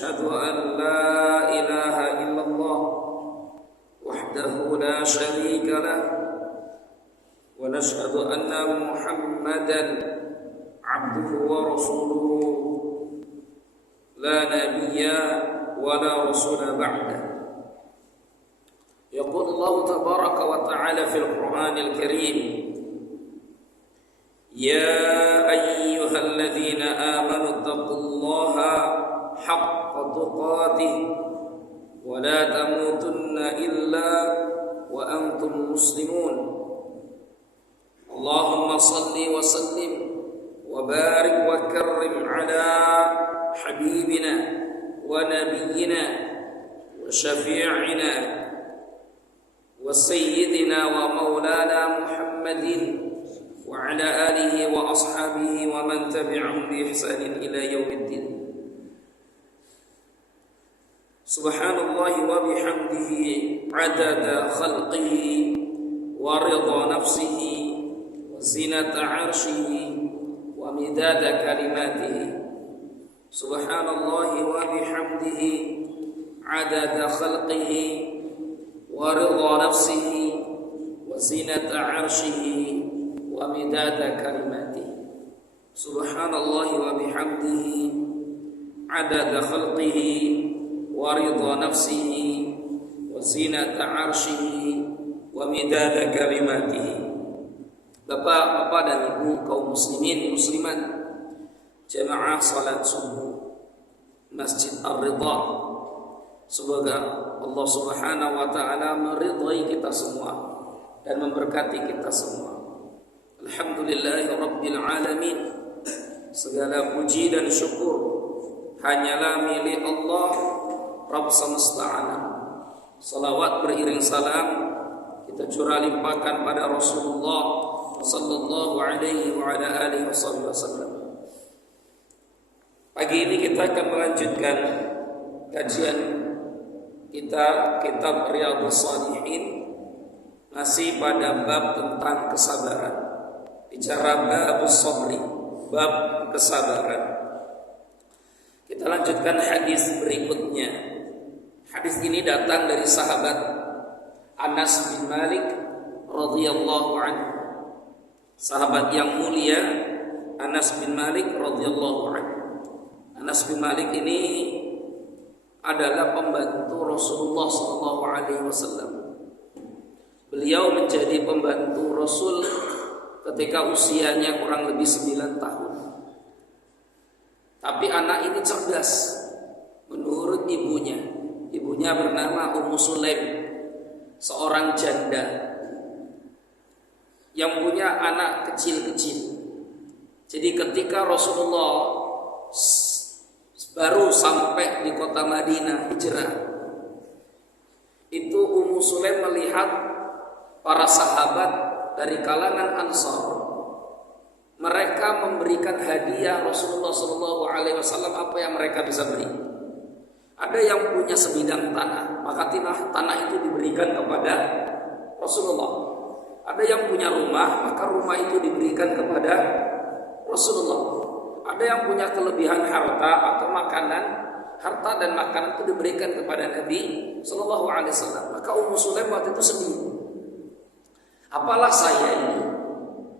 أشهد أن لا إله إلا الله وحده لا شريك له ونشهد أن محمدا عبده ورسوله لا نبي ولا رسول بعده. يقول الله تبارك وتعالى في القرآن الكريم: يا أيها الذين آمنوا اتقوا الله حق تقاته ولا تموتن إلا وأنتم مسلمون. اللهم صل وسلم وبارك وكرم على حبيبنا ونبينا وشفيعنا وسيدنا ومولانا محمد وعلى آله وأصحابه ومن تبعهم بإحسان إلى يوم الدين. سبحان الله وبحمده عدد خلقه ورضا نفسه وزنة عرشه ومداد كلماته. سبحان الله وبحمده عدد خلقه ورضا نفسه وزنة عرشه ومداد كلماته. سبحان الله وبحمده عدد خلقه ورضا نفسه وزنة عرشه ومداد كلماته. Bapak-bapak dan ibu kaum muslimin muslimat, jamaah salat subuh Masjid Ar-Ridha, semoga Allah Subhanahu wa taala meridhai kita semua dan memberkati kita semua. Alhamdulillahirabbil alamin. Segala puji dan syukur hanyalah milik Allah Rabb semesta alam. Salawat beriring salam kita curah limpahkan pada Rasulullah sallallahu alaihi wa ala alihi wasallam. Pagi ini kita akan melanjutkan kajian kita kitab Riyadhus Shalihin, masih pada bab tentang kesabaran. Bicara bab sabri, bab kesabaran. Kita lanjutkan hadis berikutnya. Hadis ini datang dari sahabat Anas bin Malik radhiyallahu anhu. Sahabat yang mulia Anas bin Malik radhiyallahu anhu. Anas bin Malik ini adalah pembantu Rasulullah sallallahu alaihi wasallam. Beliau menjadi pembantu Rasul ketika usianya kurang lebih 9 tahun. Tapi anak ini cerdas menurut ibunya. Ibunya bernama Ummu Sulaim, seorang janda yang punya anak kecil-kecil. Jadi ketika Rasulullah baru sampai di kota Madinah hijrah, itu Ummu Sulaim melihat para sahabat dari kalangan Ansar. Mereka memberikan hadiah Rasulullah SAW. Apa yang mereka bisa beri? Ada yang punya sebidang tanah, maka tanah itu diberikan kepada Rasulullah. Ada yang punya rumah, maka rumah itu diberikan kepada Rasulullah. Ada yang punya kelebihan harta atau makanan, harta dan makanan itu diberikan kepada Nabi Sallallahu Alaihi Wasallam. Maka Ummu Sulaim waktu itu sedih. Apalah saya ini?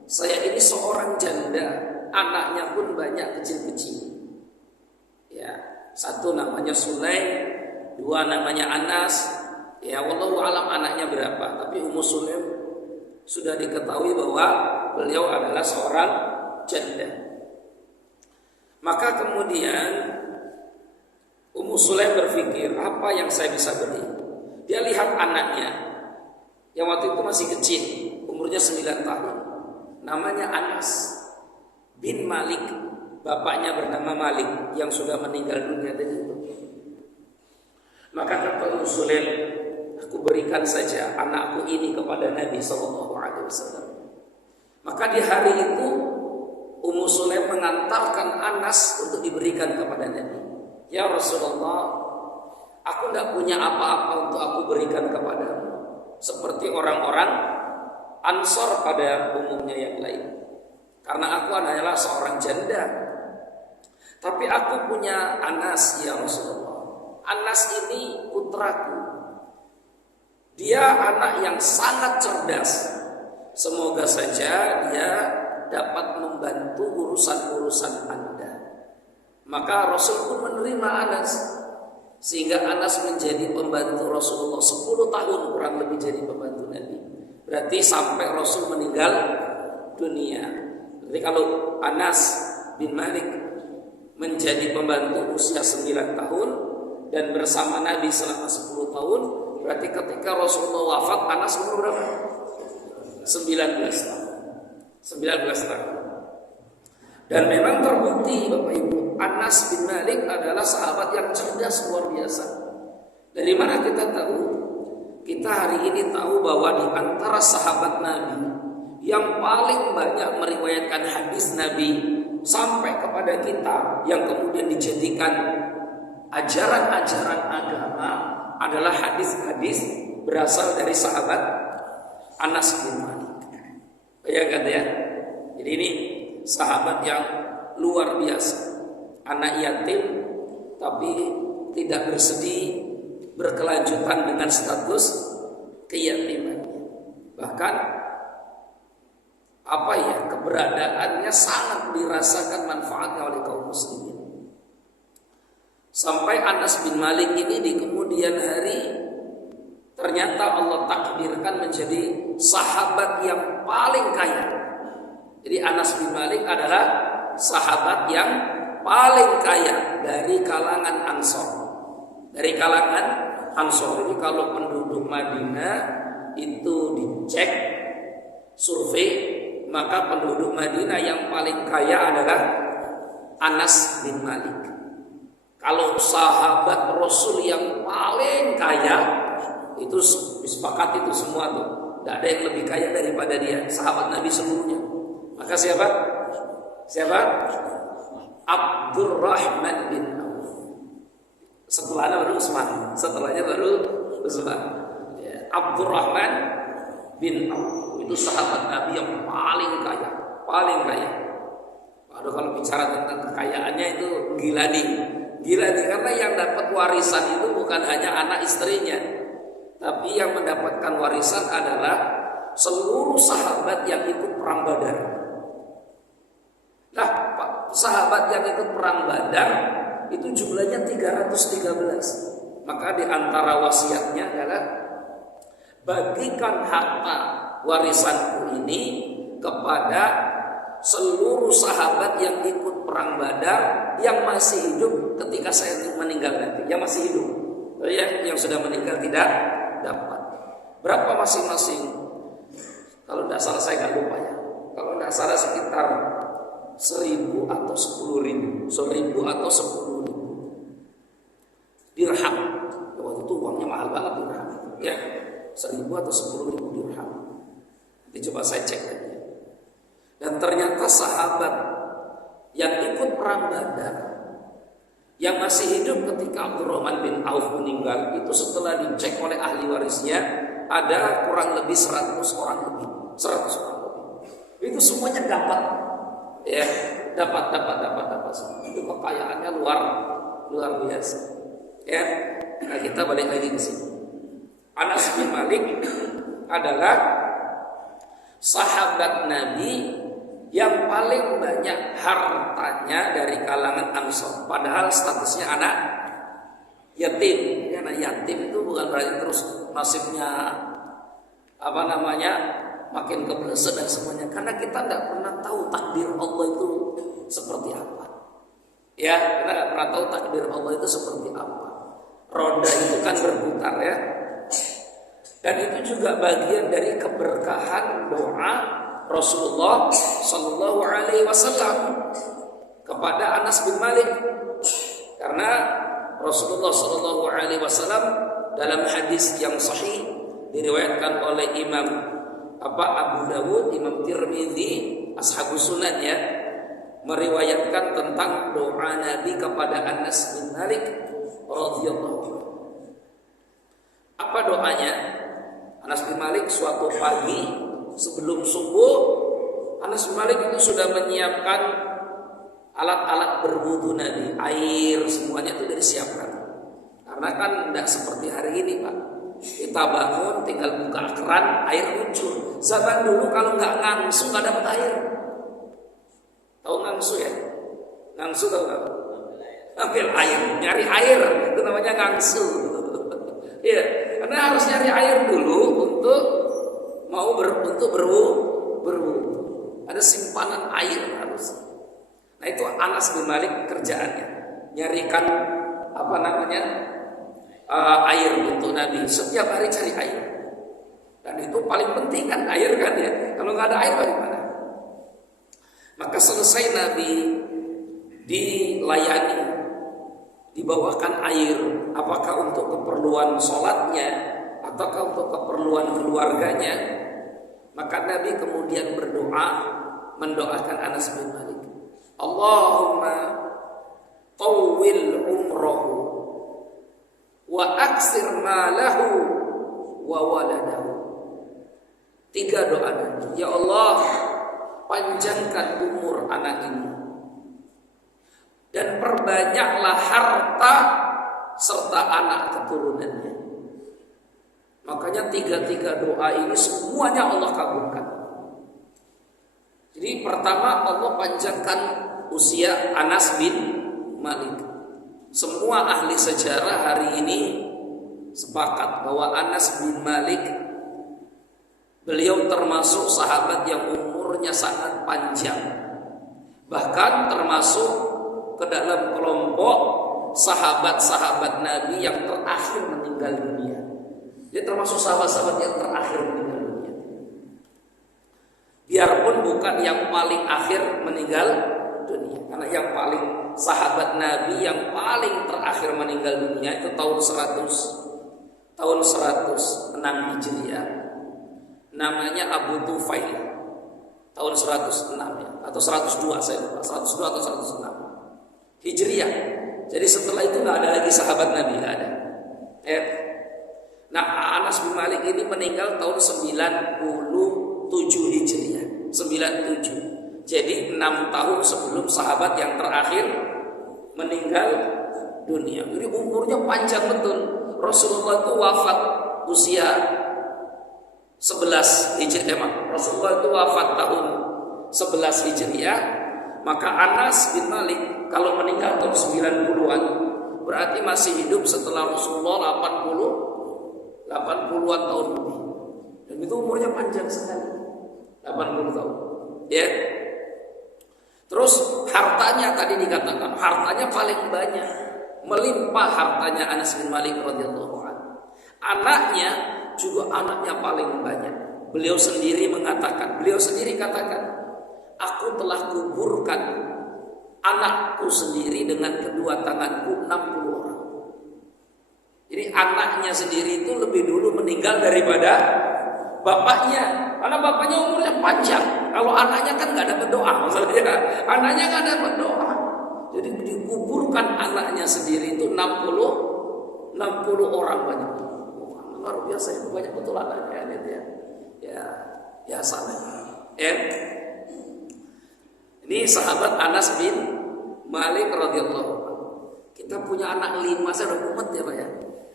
Saya ini seorang janda, anaknya pun banyak kecil-kecil. Ya, satu namanya Sulaim, dua namanya Anas. Ya, wallahu alam anaknya berapa. Tapi Ummu Sulaim sudah diketahui bahwa beliau adalah seorang janda. Maka kemudian Ummu Sulaim berpikir, apa yang saya bisa beri? Dia lihat anaknya yang waktu itu masih kecil, umurnya 9 tahun. Namanya Anas bin Malik. Bapaknya bernama Malik yang sudah meninggal dunia tadi itu. Maka kata Ummu Sulaim, aku berikan saja anakku ini kepada Nabi Sallallahu Alaihi Wasallam. Maka di hari itu Ummu Sulaim mengantarkan Anas untuk diberikan kepada Nabi. Ya Rasulullah, aku tidak punya apa-apa untuk aku berikan kepadamu, seperti orang-orang Ansor pada umumnya yang lain. Karena aku adalah seorang janda. Tapi aku punya Anas ya Rasulullah. Anas ini putraku. Dia anak yang sangat cerdas. Semoga saja dia dapat membantu urusan-urusan Anda. Maka Rasul pun menerima Anas, sehingga Anas menjadi pembantu Rasulullah 10 tahun kurang lebih jadi pembantu Nabi. Berarti sampai Rasul meninggal dunia. Jadi kalau Anas bin Malik menjadi pembantu usia 9 tahun dan bersama Nabi selama 10 tahun, berarti ketika Rasulullah wafat Anas umur berapa? 19 tahun. 19 tahun. Dan memang terbukti Bapak Ibu, Anas bin Malik adalah sahabat yang cerdas luar biasa. Dari mana kita tahu? Kita hari ini tahu bahwa di antara sahabat Nabi yang paling banyak meriwayatkan hadis Nabi sampai kepada kita, yang kemudian dijadikan ajaran-ajaran agama, adalah hadis-hadis berasal dari sahabat Anas bin Malik. Bayangkan ya. Jadi ini sahabat yang luar biasa. Anak yatim tapi tidak bersedih berkelanjutan dengan status keyatiman. Bahkan keberadaannya sangat dirasakan manfaatnya oleh kaum muslimin. Sampai Anas bin Malik ini di kemudian hari ternyata Allah takdirkan menjadi sahabat yang paling kaya. Jadi Anas bin Malik adalah sahabat yang paling kaya dari kalangan Ansor. Dari kalangan Ansor. Jadi kalau penduduk Madinah itu dicek survei, maka penduduk Madinah yang paling kaya adalah Anas bin Malik. Kalau sahabat Rasul yang paling kaya, itu disepakati itu semua tuh, tidak ada yang lebih kaya daripada dia, sahabat Nabi seluruhnya. Maka siapa? Abdurrahman bin Auf. Setelahnya baru Utsman. Ya, Abdurrahman bin Auf itu sahabat Nabi yang paling kaya. Waduh, kalau bicara tentang kekayaannya itu gila nih, karena yang dapat warisan itu bukan hanya anak istrinya, tapi yang mendapatkan warisan adalah seluruh sahabat yang ikut perang Badar. Nah, sahabat yang ikut perang Badar itu jumlahnya 313. Maka di antara wasiatnya adalah bagikan harta warisanku ini kepada seluruh sahabat yang ikut perang Badar yang masih hidup ketika saya meninggal nanti, yang masih hidup. Ya, yang sudah meninggal tidak dapat. Berapa masing-masing? Kalau tidak salah saya nggak lupa ya. Kalau tidak salah sekitar 1.000 atau 10.000, 1.000 atau 10.000 dirham. Waktu itu uangnya mahal banget dirham. Ya, 1.000 atau 10.000 dirham. Nanti coba saya cek lagi. Dan ternyata sahabat yang ikut perang Badar yang masih hidup ketika Abdurrahman bin Auf meninggal itu setelah dicek oleh ahli warisnya ada kurang lebih 100 orang lebih. Itu semuanya dapat. Ya, dapat semua. Itu kekayaannya luar biasa. Ya. Nah, kita balik lagi ke sini. Anas bin Malik adalah sahabat Nabi yang paling banyak hartanya dari kalangan Ansor, padahal statusnya anak yatim. Anak yatim itu bukan berarti terus nasibnya makin kebeleset dan semuanya, karena kita tidak pernah tahu takdir Allah itu seperti apa. Ya, kita tidak pernah tahu takdir Allah itu seperti apa. Roda itu kan berputar ya. Dan itu juga bagian dari keberkahan doa Rasulullah Sallallahu Alaihi Wasallam kepada Anas bin Malik, karena Rasulullah Sallallahu Alaihi Wasallam dalam hadis yang sahih diriwayatkan oleh Imam Abu Dawud, Imam Tirmidzi, Ashabus Sunan ya, meriwayatkan tentang doa Nabi kepada Anas bin Malik radhiyallahu anhu. Apa doanya? Anas bin Malik suatu pagi sebelum subuh, Anas bin Malik itu sudah menyiapkan alat-alat berwudu Nabi, air semuanya itu disiapkan. Karena kan tidak seperti hari ini Pak. Kita bangun tinggal buka keran, air muncul. Zaman dulu kalau nggak ngangsu nggak dapat air. Tahu ngangsu ya? Ngangsu tahu nggak? Ambil air, nyari air, itu namanya ngangsu. Iya, karena harus nyari air dulu untuk berwudu. Ada simpanan air harus. Nah itu Anas bin Malik kerjaannya, nyarikan air untuk Nabi. Setiap hari cari air. Dan itu paling penting kan air kan ya. Kalau nggak ada air bagaimana? Maka selesai Nabi dilayani, dibawakan air, apakah untuk keperluan sholatnya ataukah untuk keperluan keluarganya. Maka Nabi kemudian berdoa, mendoakan Anas bin Malik, Allahumma tawwil umrahu wa aksir malahu wa waladahu. 3 doa Nabi. Ya Allah, panjangkan umur anak ini dan perbanyaklah harta serta anak keturunannya. Makanya 3 doa ini semuanya Allah kabulkan. Jadi pertama Allah panjangkan usia Anas bin Malik. Semua ahli sejarah hari ini sepakat bahwa Anas bin Malik, beliau termasuk sahabat yang umurnya sangat panjang. Bahkan termasuk ke dalam kelompok sahabat-sahabat Nabi yang terakhir meninggal dunia. Dia termasuk sahabat-sahabat yang terakhir meninggal dunia. Biarpun bukan yang paling akhir meninggal dunia, karena yang paling sahabat Nabi yang paling terakhir meninggal dunia itu tahun 106 Hijriah. Namanya Abu Tufail. Tahun 106 ya, atau 102 saya lupa, 102 atau 106 Hijriah. Jadi setelah itu nggak ada lagi sahabat Nabi, nggak ada. Nah Anas bin Malik ini meninggal tahun 97 Hijriah, 97. Jadi 6 tahun sebelum sahabat yang terakhir meninggal dunia. Jadi umurnya panjang betul. Rasulullah itu wafat usia 11 Hijriah. Rasulullah itu wafat tahun 11 Hijriah. Maka Anas bin Malik kalau meninggal tahun 90-an berarti masih hidup setelah Rasulullah 80-an tahun lebih. Dan itu umurnya panjang sekali, 80 tahun. Ya. Terus hartanya tadi dikatakan hartanya paling banyak, melimpah hartanya Anas bin Malik radhiyallahu anhu. Anaknya juga anaknya paling banyak. Beliau sendiri katakan, aku telah kuburkan anakku sendiri dengan kedua tanganku 60 orang. Jadi anaknya sendiri itu lebih dulu meninggal daripada bapaknya, karena bapaknya umurnya panjang. Kalau anaknya kan nggak dapat doa, masalahnya anaknya nggak dapat doa. Jadi dikuburkan anaknya sendiri itu 60 orang banyak. Luar biasa itu, banyak betul anaknya ya biasa. Ini sahabat Anas bin Malik radhiyallahu anhu. Kita punya anak 5, saya udah mumet ya Pak ya.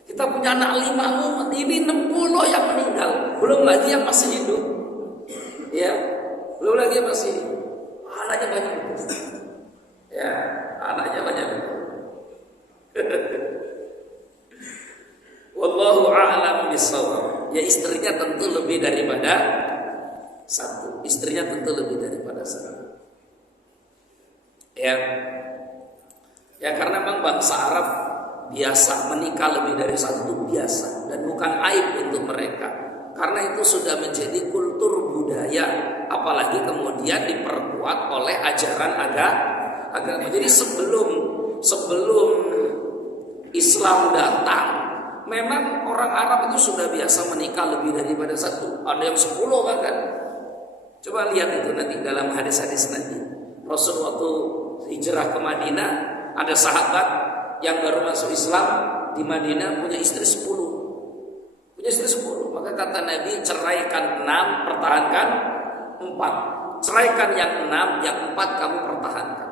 Kita punya anak 5 umat, ini 60 yang meninggal, belum lagi yang masih hidup. Ya, belum lagi yang masih hidup. Anaknya banyak. Ya, anaknya banyak. Wallahu a'lam bishawab. Ya istrinya tentu lebih daripada 1. Istrinya tentu lebih daripada 1. Ya karena memang bangsa Arab biasa menikah lebih dari 1 itu biasa dan bukan aib untuk mereka, karena itu sudah menjadi kultur budaya, apalagi kemudian diperkuat oleh ajaran agama. Jadi sebelum Islam datang, memang orang Arab itu sudah biasa menikah lebih daripada 1, ada yang 10 bahkan. Coba lihat itu nanti dalam hadis-hadis nanti. Rasul waktu hijrah ke Madinah, ada sahabat yang baru masuk Islam di Madinah punya istri 10. Maka kata Nabi, ceraikan 6, pertahankan 4. Ceraikan yang 6, yang 4 kamu pertahankan.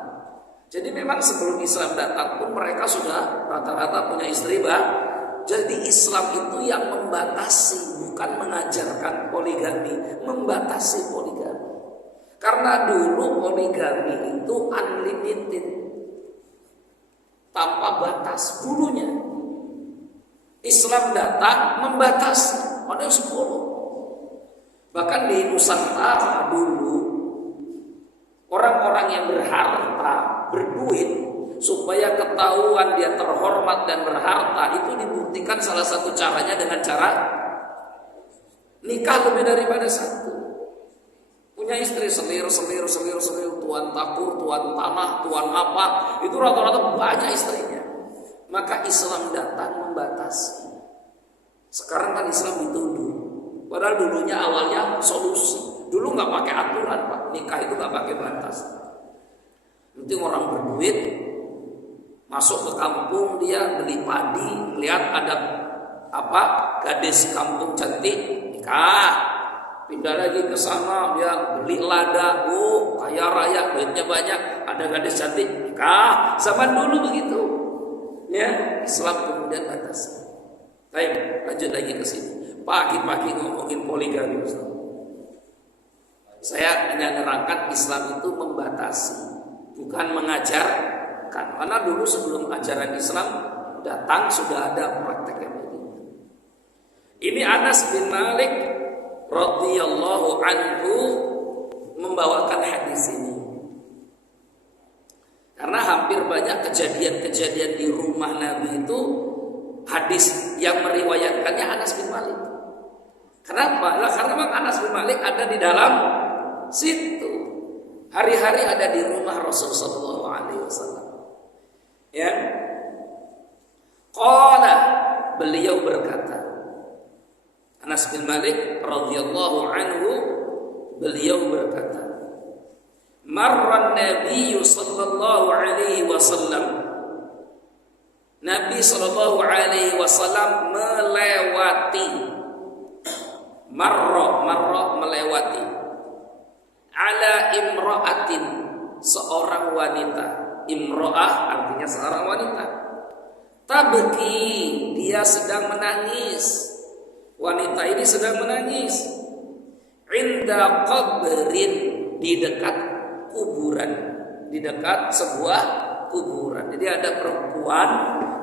Jadi memang sebelum Islam datang pun mereka sudah rata-rata punya istri, bah. Jadi Islam itu yang membatasi, bukan mengajarkan poligami, membatasi poligami. Karena dulu poligami itu unlimited, tanpa batas dulunya. Islam datang membatasi, ada 10. Bahkan di Nusantara dulu, orang-orang yang berharta, berduit, supaya ketahuan dia terhormat dan berharta, itu dibuktikan salah satu caranya dengan cara nikah lebih daripada satu. Punya istri selir, tuan tapur, tuan tanah, tuan apa, itu rata-rata banyak istrinya. Maka Islam datang membatasi. Sekarang kan Islam dituduh, padahal dulunya awalnya solusi. Dulu nggak pakai aturan, Pak. Nikah itu nggak pakai batas. Penting orang berduit, masuk ke kampung, dia beli padi, lihat ada gadis kampung cantik, nikah. Pindah lagi ke sana, dia beli lada, kaya raya, duitnya banyak, ada gadis cantik, nikah. Zaman dulu begitu. Ya, Islam kemudian batasi. Baik, lanjut lagi ke sini. Pagi-pagi ngomongin poligami, Ustaz. Saya hanya nerangkan Islam itu membatasi, bukan mengajarkan. Karena dulu sebelum ajaran Islam datang sudah ada praktek yang begini. Ini Anas bin Malik radhiyallahu anhu membawakan hadis ini. Karena hampir banyak kejadian-kejadian di rumah Nabi itu hadis yang meriwayatkannya Anas bin Malik. Kenapa? Karena memang Anas bin Malik ada di dalam situ. Hari-hari ada di rumah Rasulullah sallallahu alaihi wasallam. Ya. Qala, beliau berkata, Anas bin Malik radhiyallahu anhu, beliau berkata, marran Nabi sallallahu alaihi wasallam, Nabi sallallahu alaihi wasallam melewati, marra melewati, ala imra'atin, seorang wanita. Imra'ah artinya seorang wanita. Tabki, dia sedang menangis. Wanita ini sedang menangis. Inda qabrin, di dekat kuburan, di dekat sebuah kuburan. Jadi ada perempuan,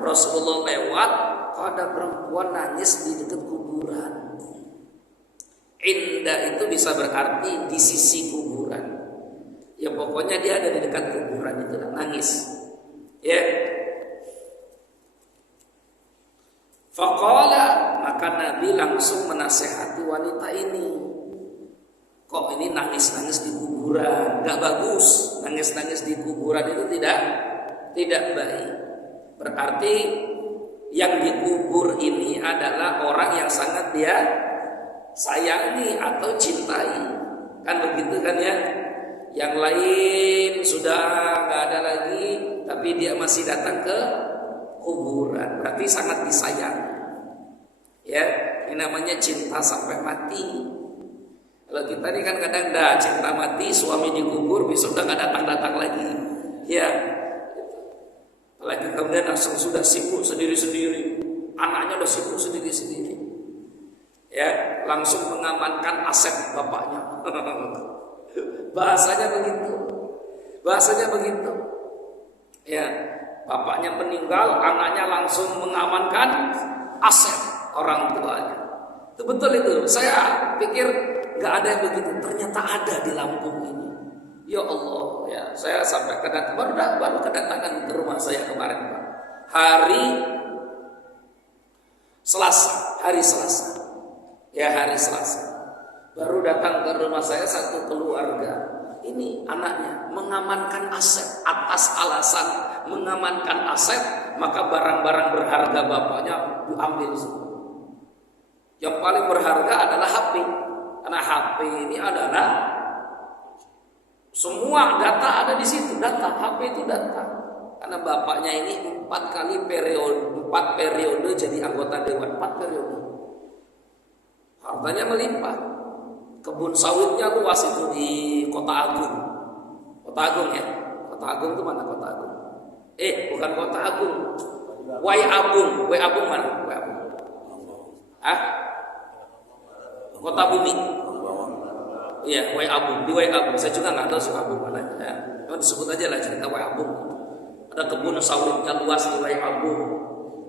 Rasulullah lewat, kok ada perempuan nangis di dekat kuburan. Inda itu bisa berarti di sisi kuburan. Ya pokoknya dia ada di dekat kuburan itu, nangis. Ya. Faqala, maka Nabi langsung menasehati wanita ini. Kok ini nangis-nangis di kuburan? Gak bagus. Nangis-nangis di kuburan itu tidak baik. Berarti yang dikubur ini adalah orang yang sangat dia sayangi atau cintai. Kan begitu kan ya? Yang lain sudah gak ada lagi, tapi dia masih datang ke kuburan, berarti sangat disayang. Ya, ini namanya cinta sampai mati. Kalau kita ini kan kadang dah cinta mati, suami dikubur, besok udah gak datang lagi. Ya, apalagi kemudian langsung sudah sibuk sendiri-sendiri, anaknya udah sibuk sendiri-sendiri. Ya, langsung mengamankan aset bapaknya. Bahasanya begitu. Ya, bapaknya meninggal, anaknya langsung mengamankan aset orang tuanya. Itu betul itu. Saya pikir nggak ada yang begitu. Ternyata ada di Lampung ini. Ya Allah, ya saya sampai baru kedatangan ke rumah saya kemarin, Pak. Hari Selasa. Ya, hari Selasa. Baru datang ke rumah saya satu keluarga. Ini anaknya mengamankan aset atas alasan mengamankan aset, maka barang-barang berharga bapaknya diambil semua. Yang paling berharga adalah HP. Karena HP ini adalah semua data ada di situ, HP itu data. Karena bapaknya ini 4 periode jadi anggota dewan, 4 periode. Hartanya melimpah. Kebun sawitnya luas itu di Kota Agung. Kota Agung ya. Kota Agung itu mana Kota Agung? Bukan Kota Agung. Wai Abung mana? Wai Abung. Kota Bumi. Iya, Wai Abung. Di Wai Abung. Saya juga nggak tahu Wai Abung mana. Ya. Disebut aja lah cerita Wai Abung. Ada kebun sawitnya luas di Wai Abung.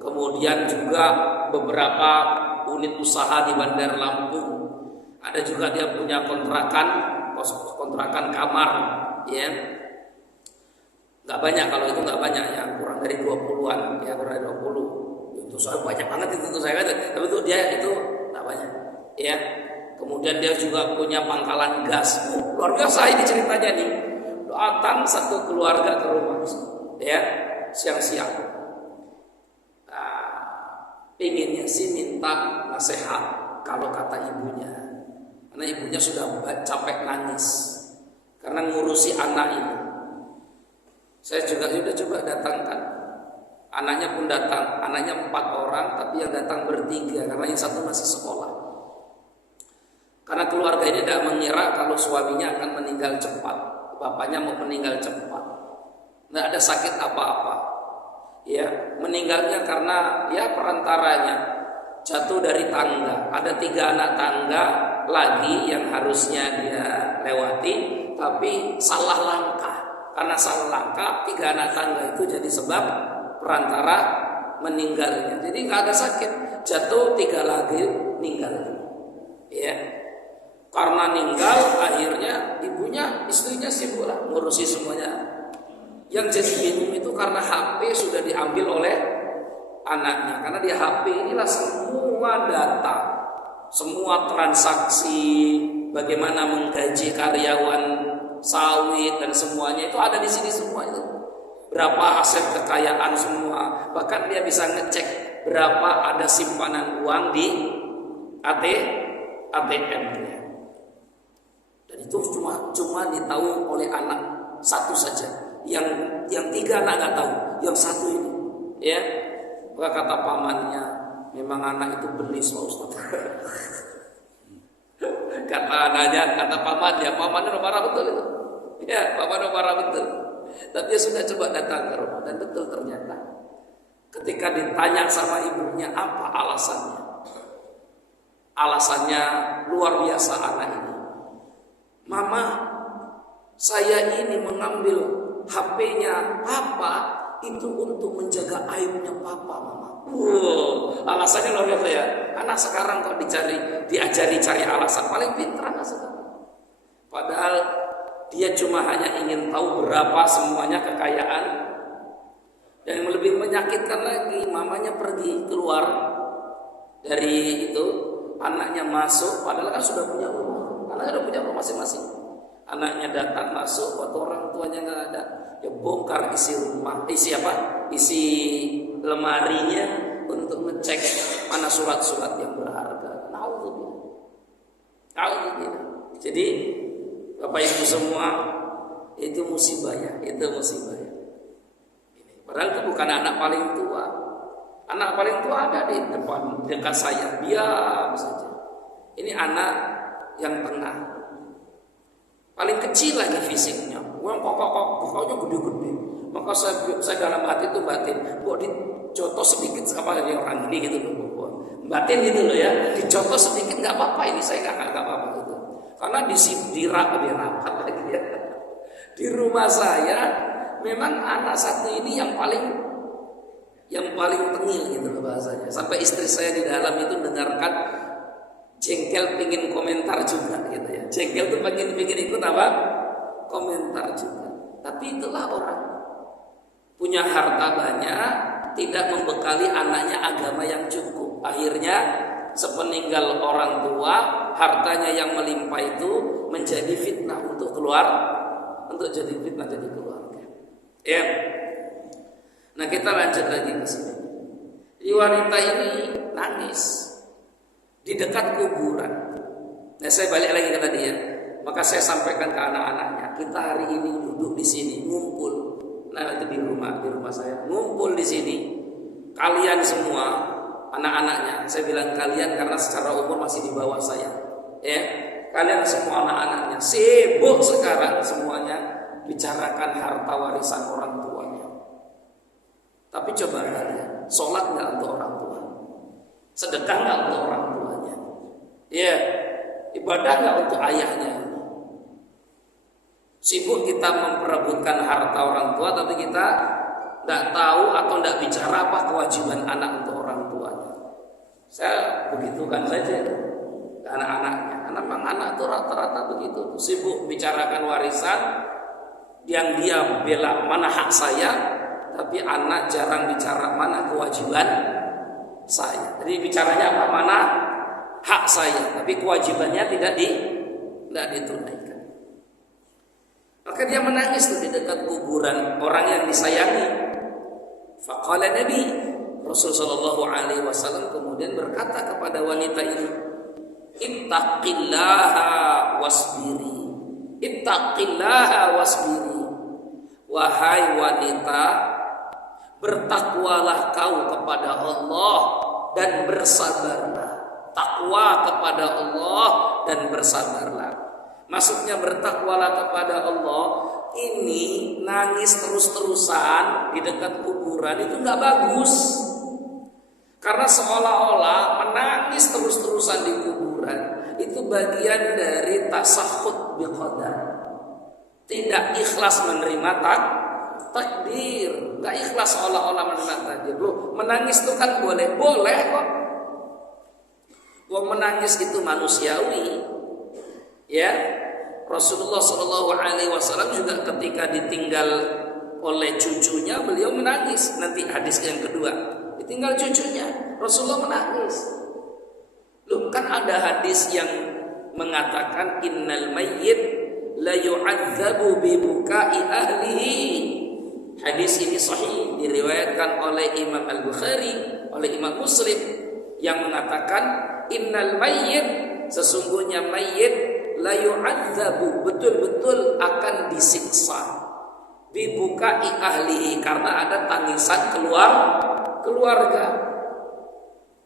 Kemudian juga beberapa unit usaha di Bandar Lampung. Ada juga dia punya kontrakan kamar, ya. Nggak banyak, kalau itu nggak banyak ya, kurang dari 20-an, ya kurang dari 20. Itu soal banyak banget itu saya kata, tapi itu dia itu nggak banyak, ya. Kemudian dia juga punya pangkalan gas, luar biasa ini ceritanya nih. Datang satu keluarga ke rumah, ya, siang-siang. Pinginnya sih minta nasihat kalau kata ibunya, karena ibunya sudah capek nangis karena ngurusi anak ini. Saya juga sudah coba datangkan, anaknya pun datang, anaknya 4 orang, tapi yang datang bertiga karena yang satu masih sekolah. Karena keluarga ini tidak mengira kalau suaminya akan meninggal cepat, bapaknya mau meninggal cepat, tidak ada sakit apa-apa, ya meninggalnya karena ya perantaranya jatuh dari tangga. Ada 3 anak tangga lagi yang harusnya dia lewati, tapi salah langkah. Karena salah langkah 3 anak tangga itu jadi sebab perantara meninggalnya. Jadi nggak ada sakit, jatuh 3 lagi meninggal. Ya, karena meninggal akhirnya ibunya, istrinya sibuk lah ngurusi semuanya. Yang jadi bingung itu karena HP sudah diambil oleh anaknya. Karena di HP inilah semua data, semua transaksi, bagaimana menggaji karyawan sawit dan semuanya itu ada di sini semua itu. Berapa aset kekayaan semua. Bahkan dia bisa ngecek berapa ada simpanan uang di ATM. Dan itu cuma ditahu oleh anak satu saja. Yang 3 anak nggak tahu, yang satu ini, ya. Maka kata pamannya, memang anak itu belis Pak Ustaz. Kata anaknya, kata pamannya marah betul itu. Ya, pamannya marah betul. Tapi dia sudah coba datang ke rumah dan betul ternyata. Ketika ditanya sama ibunya apa alasannya, alasannya luar biasa anak ini. Mama, saya ini mengambil HP-nya Papa itu untuk menjaga aibnya Papa, Mama. Alasannya luar biasa ya. Anak sekarang kok diajari cari alasan, paling pintar anak sekarang. Padahal dia cuma hanya ingin tahu berapa semuanya kekayaan. Dan yang lebih menyakitkan lagi, mamanya pergi keluar dari itu, anaknya masuk, padahal kan sudah punya rumah. Anaknya sudah punya rumah masing-masing. Anaknya datang masuk, waktu orang tuanya nggak ada, ya bongkar isi rumah, isi lemarinya untuk ngecek mana surat-surat yang berharga. Naudzubillah. Jadi Bapak Ibu semua, itu musibah ya, itu musibah ya. Padahal itu bukan anak paling tua. Anak paling tua ada di dekat saya, diam saja. Ini anak yang tengah. Paling kecil lagi fisiknya, pokoknya gede-gede. Maka saya dalam hati itu batin, kok dicotos sedikit apa yang orang ini gitu loh, batin gitu loh ya, dicotos sedikit nggak apa-apa, ini saya nggak apa-apa gitu. Karena dirapat lagi ya. Di rumah saya memang anak satu ini yang paling tengil gitu loh bahasanya. Sampai istri saya di dalam itu dengarkan jengkel pingin komentar juga gitu ya. Jengkel tuh pingin ikut apa? Komentar juga. Tapi itulah orang punya harta banyak, tidak membekali anaknya agama yang cukup. Akhirnya sepeninggal orang tua, hartanya yang melimpah itu menjadi fitnah untuk jadi keluarga. Ya. Nah, kita lanjut lagi ke sini. Wanita ini nangis di dekat kuburan. Nah, saya balik lagi ke tadi ya. Maka saya sampaikan ke anak-anaknya, kita hari ini duduk di sini, ngumpul. Nah, itu di rumah saya. Ngumpul di sini. Kalian semua, anak-anaknya. Saya bilang kalian karena secara umur masih di bawah saya. Ya. Kalian semua anak-anaknya sibuk sekarang semuanya bicarakan harta warisan orang tuanya. Tapi coba kalian, sholat nggak untuk orang tua, sedekah nggak untuk orang tuanya, ya, ibadah nggak untuk ayahnya. Sibuk kita memperebutkan harta orang tua, tapi kita nggak tahu atau nggak bicara apa kewajiban anak untuk orang tuanya. Saya begitukan saja ke anak-anaknya. Anak itu rata-rata begitu, sibuk bicarakan warisan, yang dia bela mana hak saya, tapi anak jarang bicara mana kewajiban saya. Jadi bicaranya apa? Mana hak saya, tapi kewajibannya tidak ditunaikan. Maka dia menangis di dekat kuburan orang yang disayangi. Faqala Nabi Rasulullah SAW kemudian berkata kepada wanita ini, ittaqillaha wasbiri. Ittaqillaha wasbiri. Wahai wanita, bertakwalah kau kepada Allah dan bersabarlah. Takwa kepada Allah dan bersabarlah. Maksudnya bertakwalah kepada Allah, ini nangis terus-terusan di dekat kuburan itu nggak bagus. Karena seolah-olah menangis terus-terusan di kuburan itu bagian dari tasahhud biqadar. Tidak ikhlas menerima takdir, nggak ikhlas seolah-olah menerima takdir. Loh, menangis itu kan boleh kok. Wong menangis itu manusiawi. Ya, Rasulullah SAW juga ketika ditinggal oleh cucunya beliau menangis. Nanti hadis yang kedua, ditinggal cucunya Rasulullah menangis. Loh, kan ada hadis yang mengatakan innal mayyit la yu'adzabu bi bukai ahlihi. Hadis ini sahih, diriwayatkan oleh Imam Al-Bukhari, oleh Imam Muslim, yang mengatakan innal mayyit, sesungguhnya mayyit la yu'adzabu, betul-betul akan disiksa bibukai ahlihi, karena ada tangisan keluarga.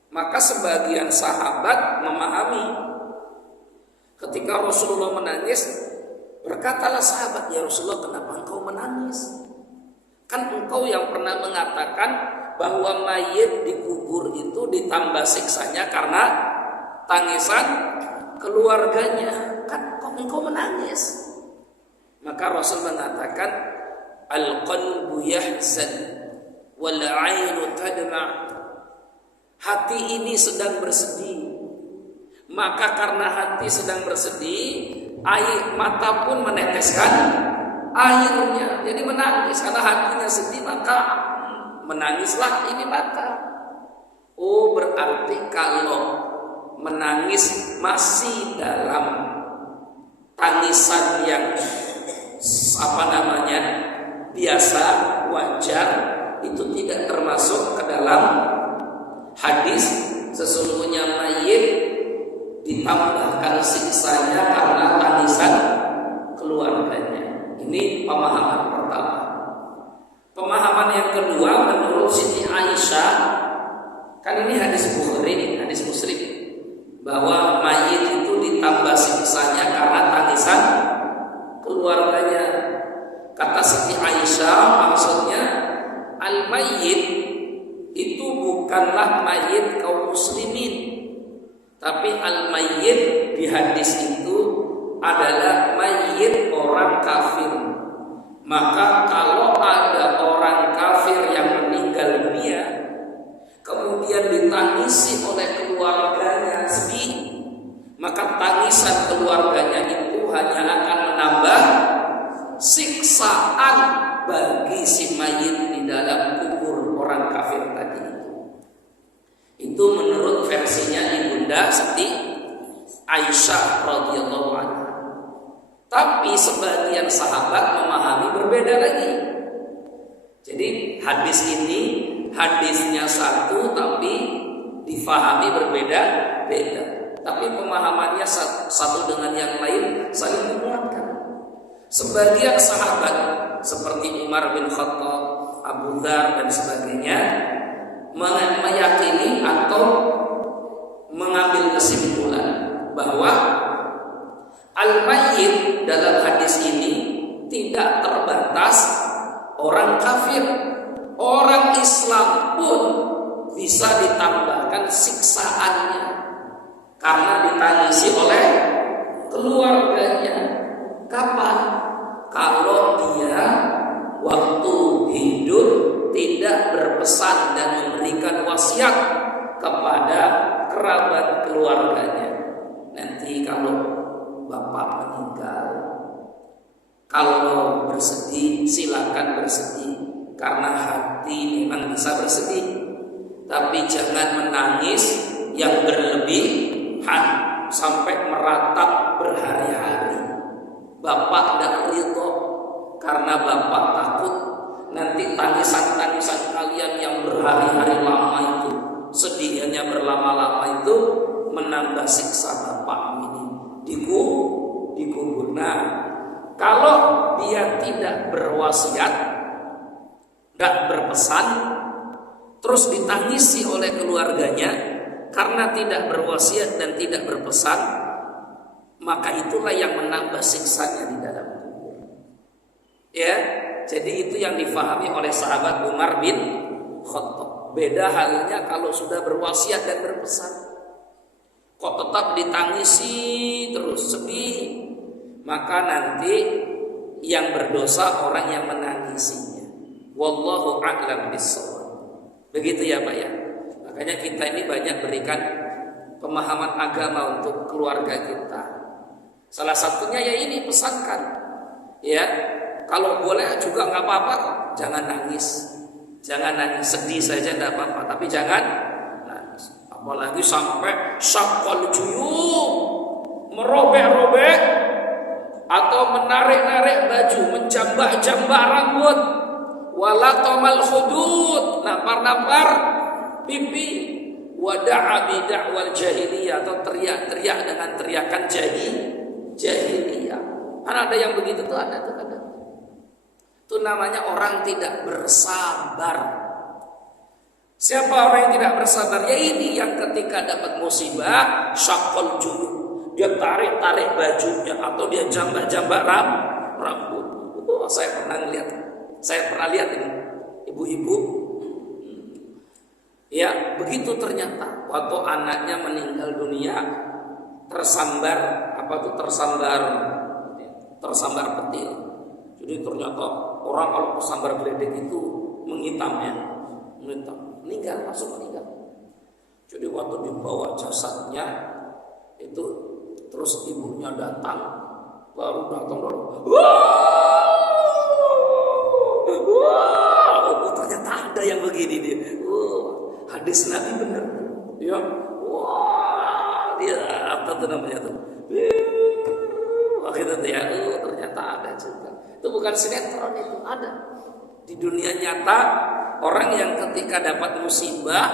Maka sebagian sahabat memahami ketika Rasulullah menangis, berkatalah sahabat, ya Rasulullah, kenapa engkau menangis? Kan engkau yang pernah mengatakan bahwa mayit dikubur itu ditambah siksanya karena tangisan keluarganya. Kan kok engkau menangis? Maka Rasul mengatakan, al-qalbu yahzan wal 'ainu tadma'. Hati ini sedang bersedih. Maka karena hati sedang bersedih, air mata pun meneteskan airnya. Jadi menangis karena hatinya sedih, maka menangislah ini mata. Oh, berarti kalau menangis masih dalam tangisan yang biasa, wajar, itu tidak termasuk ke dalam hadis sesungguhnya mayit ditambahkan siksanya karena tangisan keluarganya. Ini pemahaman pertama. Pemahaman yang kedua menurut Siti Aisyah, kan ini hadis Bukhari, hadis Muslim, bahwa mayit itu ditambah siksanya karena tangisan keluarganya. Kata Siti Aisyah, maksudnya al-mayyit itu bukanlah mayit kaum muslimin, tapi al-mayyit di hadis itu adalah mayit orang kafir. Maka kalau ada orang kafir yang meninggal dunia kemudian ditangisi oleh keluarganya sedih, maka tangisan keluarganya itu hanya akan menambah siksaan bagi si mayit di dalam kubur orang kafir tadi. Itu menurut versinya Ibunda Siti Aisyah radhiyallahu anha. Tapi sebagian sahabat memahami berbeda lagi. Jadi hadis ini hadisnya satu tapi difahami berbeda-beda. Tapi pemahamannya satu dengan yang lain saling menguatkan. Sebagian sahabat seperti Umar bin Khattab, Abu Dzar dan sebagainya meyakini atau mengambil kesimpulan bahwa al-mayyit dalam hadis ini tidak terbatas orang kafir, Orang Islam pun bisa ditambahkan siksaannya karena ditangisi oleh keluarganya. Kapan? Kalau dia waktu hidup tidak berpesan dan memberikan wasiat kepada kerabat keluarganya. Nanti kalau bapak meninggal, kalau bersedih silakan bersedih, karena hati memang bisa bersedih, tapi jangan menangis yang berlebihan sampai meratap berhari-hari. Bapak tidak ridho karena bapak takut nanti tangisan-tangisan kalian yang berhari-hari lama itu, sedihnya berlama-lama itu menambah siksa bapak ini dikubur. Nah, kalau dia tidak berwasiat, tidak berpesan, terus ditangisi oleh keluarganya karena tidak berwasiat dan tidak berpesan, maka itulah yang menambah siksanya di dalam kubur. Ya, jadi itu yang difahami oleh sahabat Umar bin Khattab. Beda halnya kalau sudah berwasiat dan berpesan, kok tetap ditangisi terus sedih, maka nanti yang berdosa orang yang menangisinya. Wallahu a'lam bishawab. Begitu ya Pak ya. Makanya kita ini banyak berikan pemahaman agama untuk keluarga kita. Salah satunya ya ini, pesankan. Ya, kalau boleh juga nggak apa-apa kok. Jangan nangis. Jangan nangis, sedih saja tidak apa-apa, tapi jangan nangis. Apalagi sampai syaqal juyub, merobek-robek atau menarik-narik baju, menjambak-jambak rambut, walatomal khudud, nampar-nampar pipi, wada'a bid'awal jahiliyah, atau teriak-teriak dengan teriakan jahiliyah. Kan ada yang begitu tuh, ada tuh kadang. Itu namanya orang tidak bersabar. Siapa orang yang tidak bersabar? Ya ini yang ketika dapat musibah syaqal juyub, dia tarik-tarik bajunya atau dia jambak-jambak rambut. Oh, saya pernah lihat ini ibu-ibu. Ya, begitu ternyata waktu anaknya meninggal dunia tersambar petir. Jadi ternyata orang kalau kesambar geledek itu menghitam. Meninggal, langsung meninggal. Jadi waktu dibawa jasadnya itu, terus ibunya datang, wah, ternyata ada yang begini dia. Hadis Nabi benar. Ya, wah, dia apa tuh namanya tuh? Akhirnya dia, ternyata ada juga. Itu bukan sinetron, itu ada di dunia nyata. Orang yang ketika dapat musibah,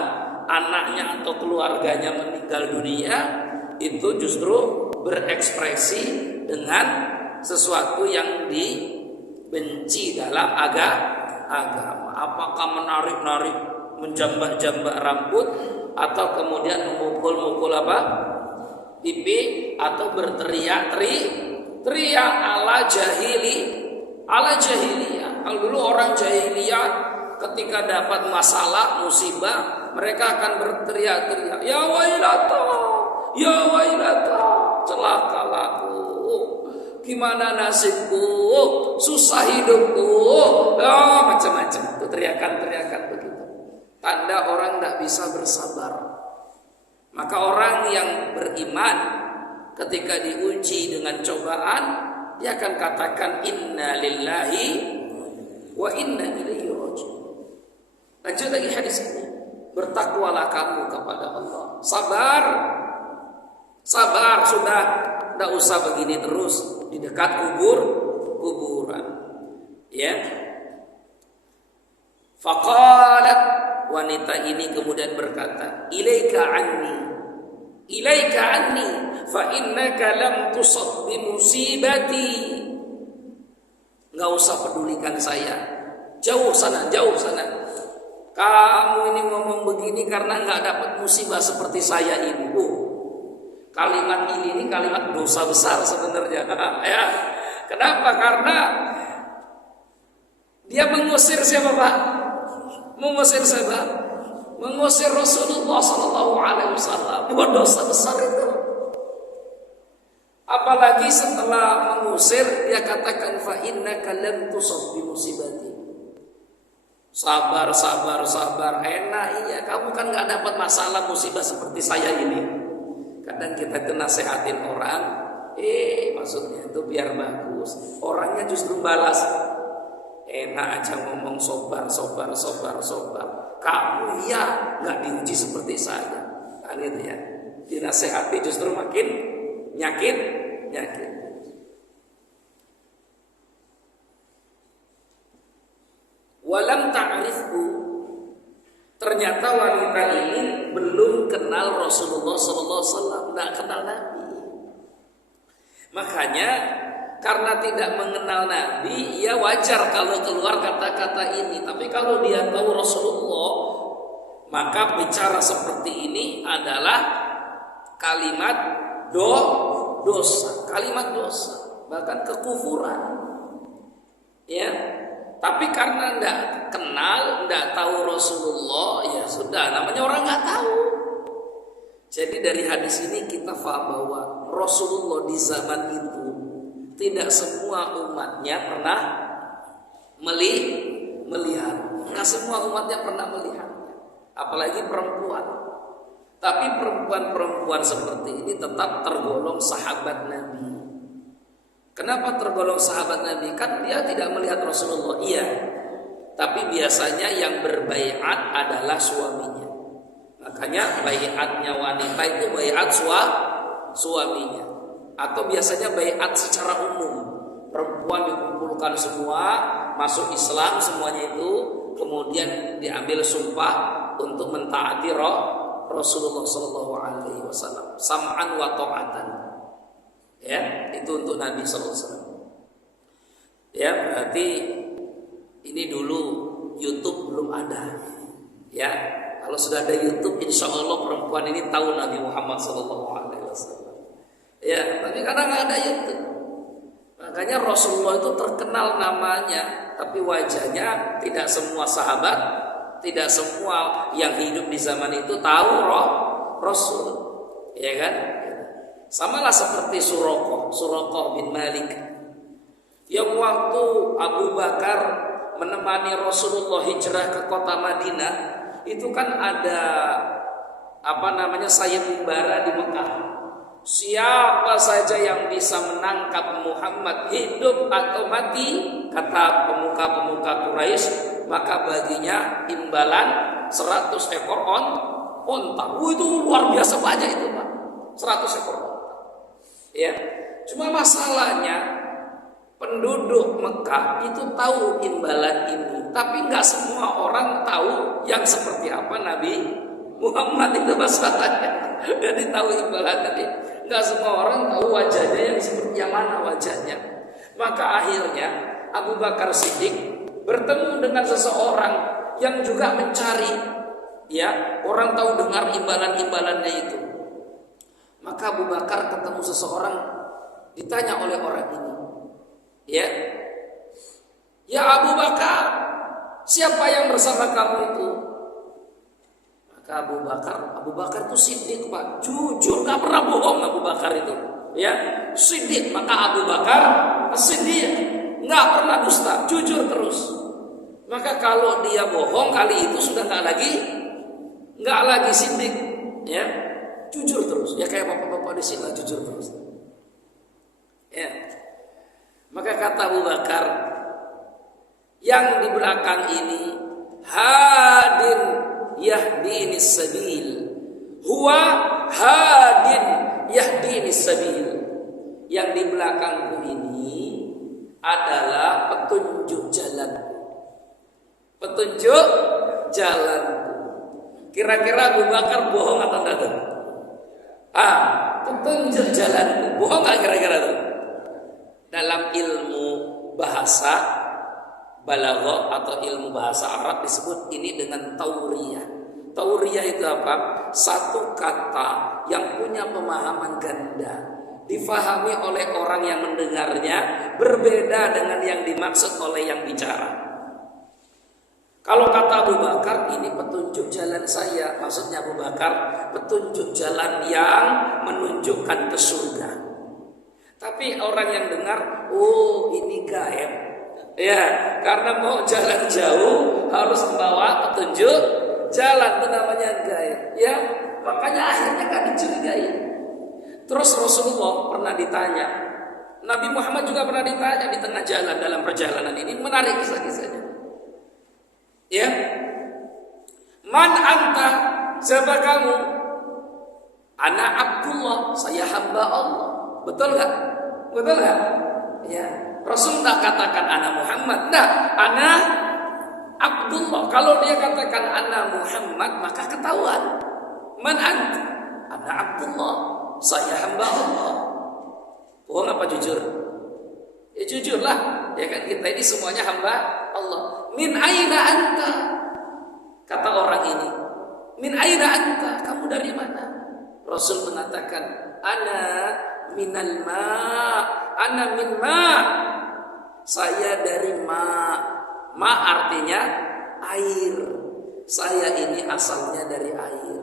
anaknya atau keluarganya meninggal dunia, itu justru berekspresi dengan sesuatu yang dibenci dalam agama. Apakah menarik-narik, menjambak-jambak rambut, atau kemudian memukul-mukul pipi, atau berteriak ala jahiliyah. Kalau dulu orang jahiliyah ketika dapat masalah, musibah, mereka akan berteriak-teriak, ya wailata, celakalah aku, gimana nasibku, susah hidupku, macam-macam. Itu teriakan-teriakan begitu. Tanda orang tidak bisa bersabar. Maka orang yang beriman ketika diuji dengan cobaan, dia akan katakan inna lillahi wa inna ilaihi raji'un. Lanjut lagi hadis ini. Bertakwalah kamu kepada Allah. Sabar, sudah, tidak usah begini terus di dekat kuburan. Ya. Faqalat, wanita ini kemudian berkata, ilaika anni fa innaka lam tusab bi musibati. Enggak usah pedulikan saya. Jauh sana. Kamu ini ngomong begini karena enggak dapat musibah seperti saya ini. Kalimat ini kalimat dosa besar sebenarnya. Ya. Kenapa? Karena dia mengusir siapa, Pak? Mengusir siapa? Mengusir Rasulullah Sallallahu Alaihi Wasallam. Dosa besar itu. Apalagi setelah mengusir, dia katakan fa innaka lam tusab bi musibati. Sabar, enak iya. Kamu kan nggak dapat masalah musibah seperti saya ini. Kadang kita itu nasehatin orang, maksudnya itu biar bagus. Orangnya justru balas, enak aja ngomong sobar. Kamu ya nggak diuji seperti saya, kan itu ya. Dinasehati justru makin nyakit. Walam ta'rifku, ternyata wanita ini belum kenal Rasulullah SAW, tidak kenal Nabi. Makanya karena tidak mengenal Nabi, ya wajar kalau keluar kata-kata ini. Tapi kalau dia tahu Rasulullah, maka bicara seperti ini adalah kalimat dosa, bahkan kekufuran. Ya. Tapi karena tidak kenal, tidak tahu Rasulullah, ya sudah, namanya orang nggak tahu. Jadi dari hadis ini kita faham bahwa Rasulullah di zaman itu tidak semua umatnya pernah melihat. Nggak semua umatnya pernah melihat, apalagi perempuan. Tapi perempuan-perempuan seperti ini tetap tergolong sahabat Nabi. Kenapa tergolong sahabat Nabi? Kan dia tidak melihat Rasulullah, iya. Tapi biasanya yang berbaiat adalah suaminya. Makanya baiatnya wanita itu baiat suaminya. Atau biasanya baiat secara umum. Perempuan dikumpulkan semua, masuk Islam semuanya itu, kemudian diambil sumpah untuk mentaati Rasulullah Sallallahu Alaihi Wasallam. Sam'an wa ta'atan. Ya, itu untuk Nabi Sallallahu Alaihi Wasallam. Ya, berarti ini dulu YouTube belum ada. Ya, kalau sudah ada YouTube, insya Allah perempuan ini tahu Nabi Muhammad Sallallahu Alaihi Wasallam. Ya, tapi karena nggak ada YouTube, makanya Rasulullah itu terkenal namanya, tapi wajahnya tidak semua sahabat, tidak semua yang hidup di zaman itu tahu Rasul, ya kan? Samalah seperti Suraqah bin Malik yang waktu Abu Bakar menemani Rasulullah hijrah ke kota Madinah, itu kan ada sayembara di Mekah. Siapa saja yang bisa menangkap Muhammad hidup atau mati, kata pemuka-pemuka Quraisy, maka baginya imbalan 100 ekor onta. Itu luar biasa banyak itu, Pak. 100 ekor onta. Ya, cuma masalahnya penduduk Mekah itu tahu imbalan ini, tapi nggak semua orang tahu yang seperti apa Nabi Muhammad itu masalahnya. Jadi tahu imbalan tadi, nggak semua orang tahu wajahnya yang seperti yang mana wajahnya. Maka akhirnya Abu Bakar Siddiq bertemu dengan seseorang yang juga mencari, ya, orang tahu dengar imbalan-imbalannya itu. Maka Abu Bakar ketemu seseorang, ditanya oleh orang ini, ya Abu Bakar, siapa yang bersama kamu itu? Maka Abu Bakar itu Siddiq, Pak, jujur, gak pernah bohong Abu Bakar itu, ya, Siddiq. Maka Abu Bakar Siddiq, gak pernah dusta, jujur terus. Maka kalau dia bohong kali itu sudah gak lagi Siddiq, ya, jujur terus. Ya kayak bapak-bapak di sini, jujur terus. Ya. Maka kata Abu Bakar, yang di belakang ini hadin yahdinis sabil, huwa hadin yahdinis sabil. Yang di belakangku ini adalah petunjuk jalanku. Petunjuk jalanku. Kira-kira Abu Bakar bohong atau enggak? Petunjuk jalanku. Bohong enggak kira-kira tuh? Dalam ilmu bahasa balaghah atau ilmu bahasa Arab disebut ini dengan tauriyah. Tauriyah itu apa? Satu kata yang punya pemahaman ganda, difahami oleh orang yang mendengarnya berbeda dengan yang dimaksud oleh yang bicara. Kalau kata Abu Bakar, ini petunjuk jalan saya. Maksudnya Abu Bakar, petunjuk jalan yang menunjukkan ke surga. Tapi orang yang dengar, oh ini gaib. Ya, karena mau jalan jauh harus membawa petunjuk jalan, itu namanya gaib. Ya, makanya akhirnya kan dicurigai. Terus Rasulullah pernah ditanya, Nabi Muhammad juga pernah ditanya di tengah jalan dalam perjalanan ini, menarik kisah-kisahnya. Ya, man anta, siapa kamu? Ana Abdullah, saya hamba Allah. Betul nggak? Betul nggak? Ya, Rasul tak katakan ana Muhammad, nah, ana Abdullah. Kalau dia katakan ana Muhammad, maka ketahuan. Man anta? Ana Abdullah, saya hamba Allah. Bohong apa jujur? Ya jujurlah, ya kan, kita ini semuanya hamba Allah. Min aina anta? Kata orang ini, min aina anta? Kamu dari mana? Rasul mengatakan, ana minal ma, ana min ma. Saya dari ma. Ma artinya air. Saya ini asalnya dari air.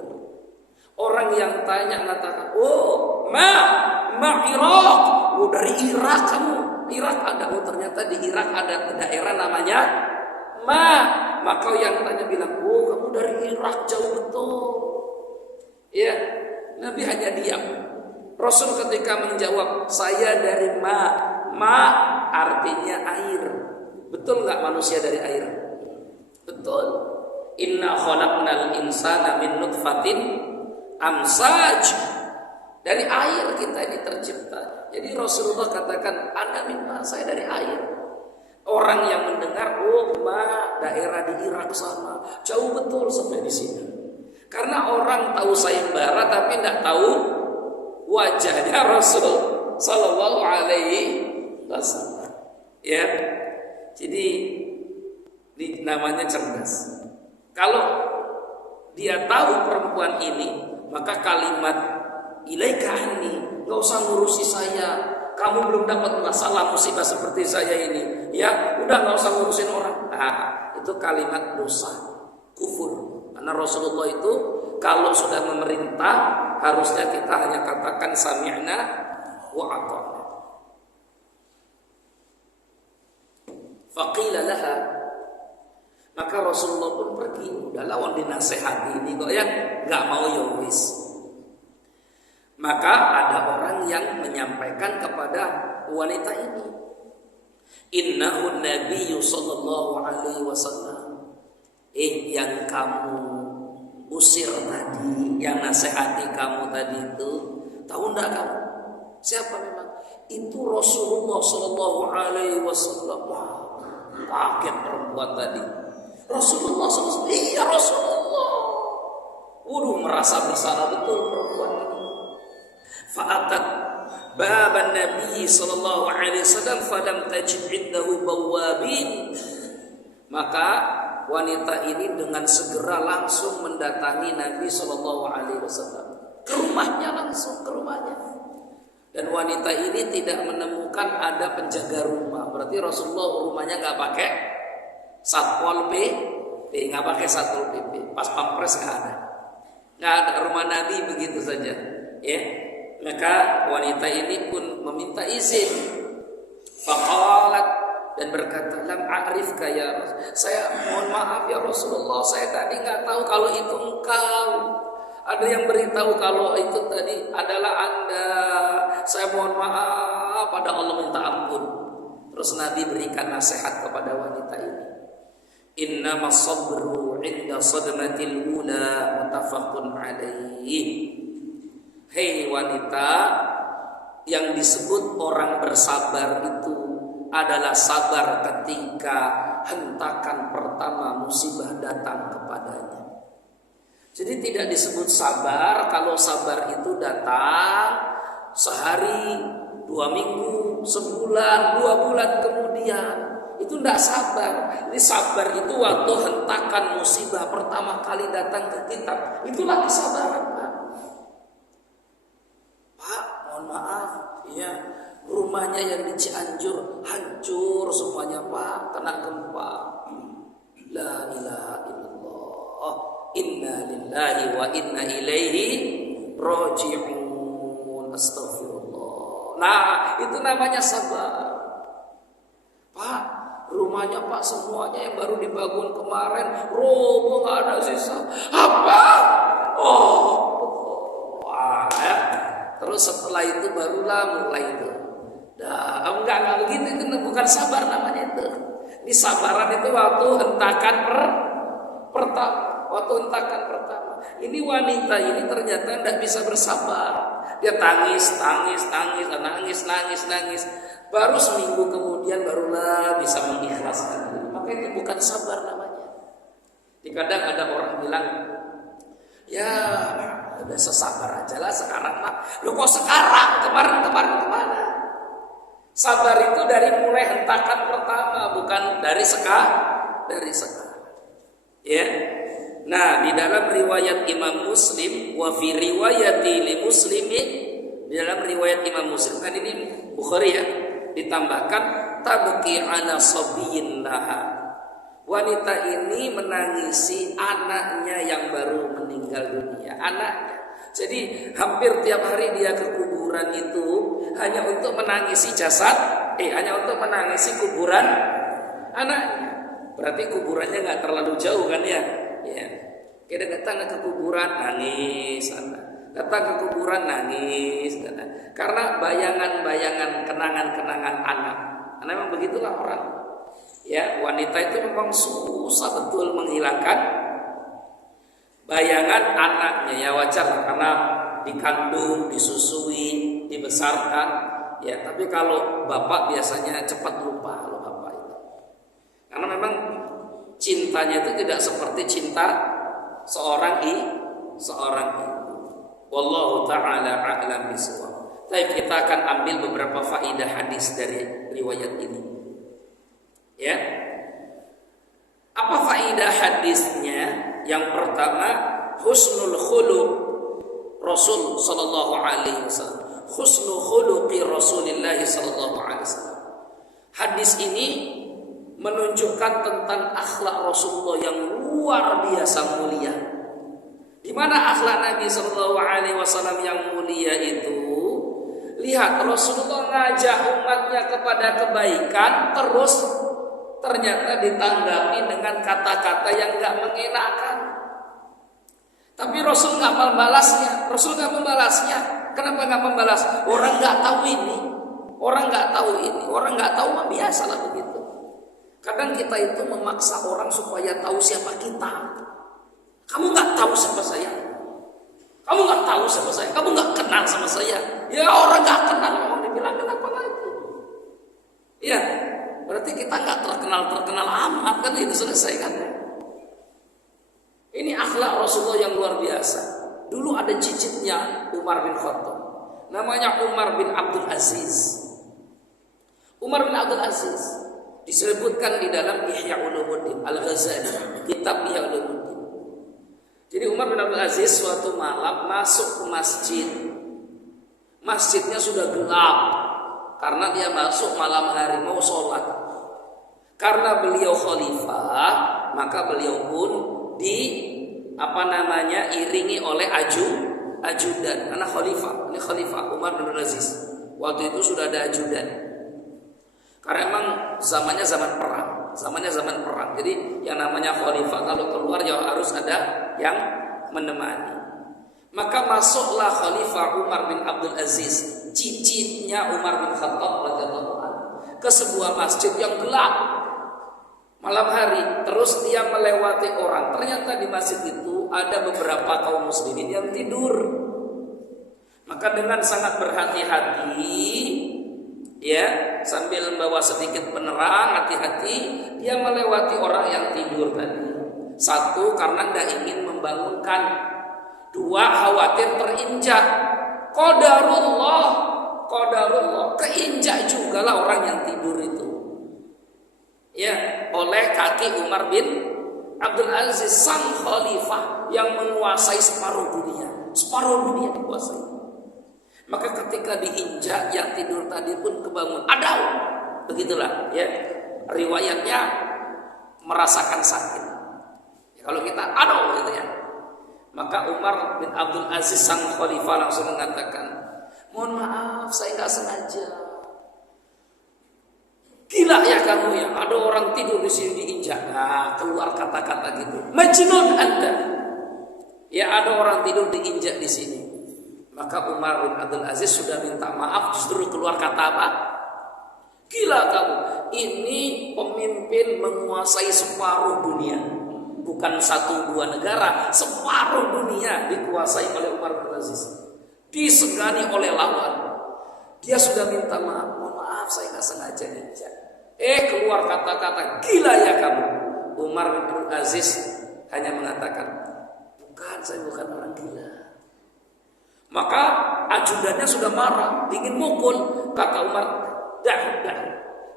Orang yang tanya mengatakan, oh ma Irak. Oh dari Irak kamu. Irak ada, oh ternyata di Irak ada daerah namanya ma. Maka yang tanya bilang, oh kamu dari Irak, jauh betul. Ya, Nabi hanya diam. Rasul ketika menjawab, saya dari ma artinya air. Betul nggak manusia dari air? Betul. Inna khalaqnal insana min nutfatin amsaj. Dari air kita ini tercipta. Jadi Rasulullah katakan, ana min ma, saya dari air. Orang yang mendengar, oh ma, daerah di Irak sana, jauh betul sampai di sini. Karena orang tahu sayembara tapi tidak tahu wajahnya Rasul Sallallahu Alaihi Wasallam. Ya, jadi namanya cerdas. Kalau dia tahu perempuan ini, maka kalimat ilaika anni, nggak usah ngurusi saya. Kamu belum dapat masalah musibah seperti saya ini, ya udah nggak usah ngurusin orang. Nah, itu kalimat dosa, kufur. Karena Rasulullah itu kalau sudah memerintah harusnya kita hanya katakan sami'na wa ata'na. Faqila laha, maka Rasulullah pun pergi. Udah lawan dinasehati ini kok ya nggak mau yowis. Maka ada orang yang menyampaikan kepada wanita ini, innahu nabiyyu sallallahu alaihi wasallam. Yang kamu usir tadi, yang nasihati kamu tadi itu, tahu enggak kamu? Siapa memang? Itu Rasulullah sallallahu alaihi wasallam. Wah, kaget perempuan tadi. Rasulullah sallallahu alaihi wasallam. Iya Rasulullah. Waduh, merasa bersalah betul perempuan ini. Fa'atat baban Nabi sallallahu alaihi wasallam falam tajid indahu bawabin. Maka wanita ini dengan segera langsung mendatangi Nabi sallallahu alaihi wasallam. Ke rumahnya langsung, ke rumahnya. Dan wanita ini tidak menemukan ada penjaga rumah. Berarti Rasulullah rumahnya nggak pakai satpol pp, nggak pakai satpol pp. Pas pampres nggak ada. Nggak ada, rumah Nabi begitu saja. Ya. Maka wanita ini pun meminta izin. Faqalat, dan berkata, lam a'rifka ya Rasul. Saya mohon maaf ya Rasulullah, saya tadi nggak tahu kalau itu engkau. Ada yang beritahu kalau itu tadi adalah Anda. Saya mohon maaf, pada Allah minta ampun. Terus Nabi berikan nasihat kepada wanita ini. Innamas sabru 'inda sadmatil ula muttafaqun 'alaihi. Hei wanita, yang disebut orang bersabar itu adalah sabar ketika hentakan pertama musibah datang kepadanya. Jadi tidak disebut sabar kalau sabar itu datang sehari, 2 minggu, sebulan, 2 bulan kemudian. Itu tidak sabar. Ini sabar itu waktu hentakan musibah pertama kali datang ke kita. Itulah kesabaran. Pak, mohon maaf, ya, rumahnya yang di Cianjur hancur semuanya Pak, kena gempa. La ilaha illallah. Inna lillahi wa inna ilaihi raji'un. Astagfirullah. Nah, itu namanya sabar. Pak, rumahnya Pak semuanya yang baru dibangun kemarin roboh, nggak ada sisa. Apa? Wah, ya. Terus setelah itu barulah mulai itu. Enggak begitu, itu bukan sabar namanya itu. Ini sabaran itu waktu hentakan pertama. Ini wanita ini ternyata tidak bisa bersabar. Dia tangis. Baru seminggu kemudian barulah bisa mengikhlaskan. Maka itu bukan sabar namanya. Kadang ada orang bilang, ya udah sesabar aja lah sekarang mah. Loh kok sekarang? Kemarin kemana? Sabar itu dari mulai hentakan pertama, bukan dari sekarang. Ya. Nah, di dalam riwayat Imam Muslim, wa fi riwayati li Muslimin, di dalam riwayat Imam Muslim kan ini Bukhari ya, ditambahkan tabki ala sabiyyin laha. Wanita ini menangisi anaknya yang baru meninggal dunia, anaknya. Jadi hampir tiap hari dia ke kuburan itu hanya untuk menangisi hanya untuk menangisi kuburan anaknya. Berarti kuburannya nggak terlalu jauh kan ya? Ya. Kita datang ke kuburan nangis, datang ke kuburan nangis, karena bayangan-bayangan, kenangan-kenangan anak. Karena memang begitulah orang. Ya, wanita itu memang susah betul menghilangkan bayangan anaknya. Ya wajar karena dikandung, disusui, dibesarkan. Ya, tapi kalau bapak biasanya cepat lupa kalau bapak itu. Karena memang cintanya itu tidak seperti cinta seorang ibu. Wallahu ta'ala a'lam bishawab. Tapi kita akan ambil beberapa faidah hadis dari riwayat ini. Ya. Apa faidah hadisnya? Yang pertama, husnul khuluq Rasul sallallahu alaihi wasallam. Husnul khuluqi Rasulillah sallallahu alaihi wasallam. Hadis ini menunjukkan tentang akhlak Rasulullah yang luar biasa mulia. Di mana akhlak Nabi sallallahu alaihi wasallam yang mulia itu? Lihat, Rasulullah ngajak umatnya kepada kebaikan, terus ternyata ditanggapi dengan kata-kata yang enggak mengenakan. Tapi Rasul enggak membalasnya. Kenapa enggak membalas? Orang enggak tahu ini. Orang enggak tahu biasalah begitu. Kadang kita itu memaksa orang supaya tahu siapa kita. Kamu enggak tahu siapa saya. Kamu enggak kenal sama saya. Ya orang enggak kenal, orang dibilang kenapa lagi? Ya, berarti kita enggak terkenal amat kan, itu selesai kan? Ini akhlak Rasulullah yang luar biasa. Dulu ada cicitnya Umar bin Khattab. Namanya Umar bin Abdul Aziz. Umar bin Abdul Aziz disebutkan di dalam Ihya Ulumuddin Al-Ghazali, kitab Ihya Ulumuddin. Jadi Umar bin Abdul Aziz suatu malam masuk ke masjid. Masjidnya sudah gelap karena dia masuk malam hari mau sholat. Karena beliau khalifah, maka beliau pun iringi oleh ajudan. Karena ini khalifah Umar bin Abdul Aziz. Waktu itu sudah ada ajudan. Karena memang zamannya zaman perang. Jadi yang namanya khalifah kalau keluar ya harus ada yang menemani. Maka masuklah Khalifah Umar bin Abdul Aziz, cicitnya Umar bin Khattab radhiyallahu anhu, ke sebuah masjid yang gelap malam hari. Terus dia melewati orang. Ternyata di masjid itu ada beberapa kaum muslimin yang tidur. Maka dengan sangat berhati-hati, ya, sambil membawa sedikit penerang, hati-hati dia melewati orang yang tidur tadi. Satu, karena tidak ingin membangunkan. Dua, khawatir terinjak. Qadarullah, keinjak juga lah orang yang tidur itu. Ya, oleh kaki Umar bin Abdul Aziz, sang khalifah yang menguasai separuh dunia dikuasai. Maka ketika diinjak, yang tidur tadi pun kebangun. Begitulah ya riwayatnya. merasakan sakit. Ya, kalau kita aduh gitu ya. Maka Umar bin Abdul Aziz sang khalifah langsung mengatakan, mohon maaf saya nggak sengaja. Gila ya kamu ya, ada orang tidur di sini diinjak. Nah, keluar kata-kata gitu. Majnun Anda. Ya ada orang tidur diinjak di sini. Maka Umar bin Abdul Aziz sudah minta maaf, justru keluar kata apa? Gila kamu. Ini pemimpin menguasai separuh dunia. Bukan 1-2 negara, separuh dunia dikuasai oleh Umar bin Aziz. Disegani oleh lawan. Dia sudah minta maaf, mohon maaf saya nggak sengaja injak. Keluar kata-kata gila ya kamu. Umar bin Abdul Aziz hanya mengatakan, bukan, saya bukan orang gila. Maka ajudannya sudah marah, ingin mukul. Kata Umar, dah,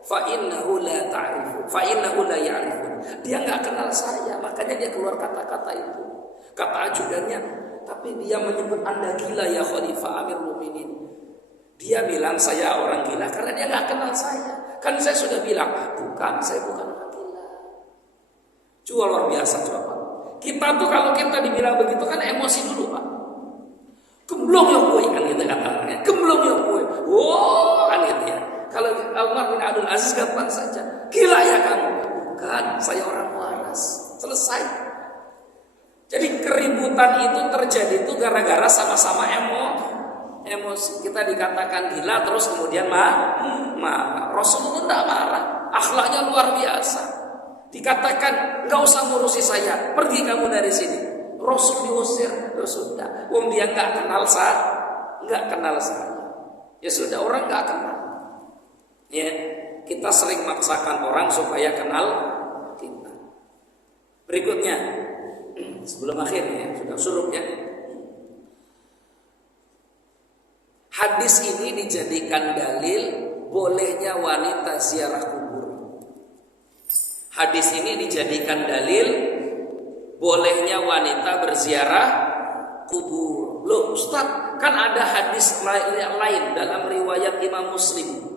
fa innahu la ta'rifu, fa innahu la ya'rifu. Dia nggak kenal saya, makanya dia keluar kata-kata itu. Kata ajudannya, tapi dia menyebut Anda gila ya Khalifah Amirul Mukminin. Dia bilang saya orang gila karena dia nggak kenal saya. Kan saya sudah bilang, bukan, saya bukan orang gila. Juga luar biasa coba. Kita tuh kalau kita dibilang begitu kan emosi dulu Pak. Gemblong ya gue kan gitu kata orangnya. Gemblong ya gue. Wow kan gitu ya. Kalau Umar bin Abdul Aziz gampang saja. Gila ya kamu. Bukan, saya orang waras. Selesai. Jadi keributan itu terjadi itu gara-gara sama-sama emosi. Kita dikatakan gila terus kemudian marah. Rasulullah tidak marah. Akhlaknya luar biasa. Dikatakan nggak usah ngurusi saya, pergi kamu dari sini. Rasul diusir, ya sudah. Wong dia nggak kenal saya. Ya sudah, orang nggak kenal. Ya, kita sering maksakan orang supaya kenal kita. Berikutnya, sebelum akhirnya sudah suruh ya. Hadis ini dijadikan dalil bolehnya wanita ziarah kubur. Hadis ini dijadikan dalil bolehnya wanita berziarah kubur. Loh Ustaz, kan ada hadis lain dalam riwayat Imam Muslim,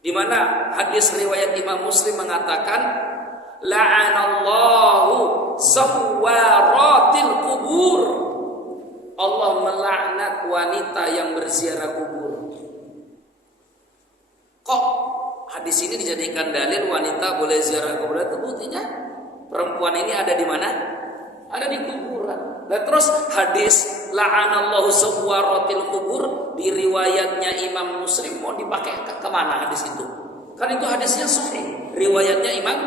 di mana hadis riwayat Imam Muslim mengatakan la'anallahu zawwaratil kubur. Allah melaknat wanita yang berziarah kubur. Kok hadis ini dijadikan dalil wanita boleh ziarah kubur? Itu buktinya perempuan ini ada di mana? Ada di kuburan. Dan terus hadis la'anallahu zawwaratil kubur di riwayatnya Imam Muslim mau dipakai ke mana hadis itu? Kan itu hadisnya sahih. Riwayatnya Imam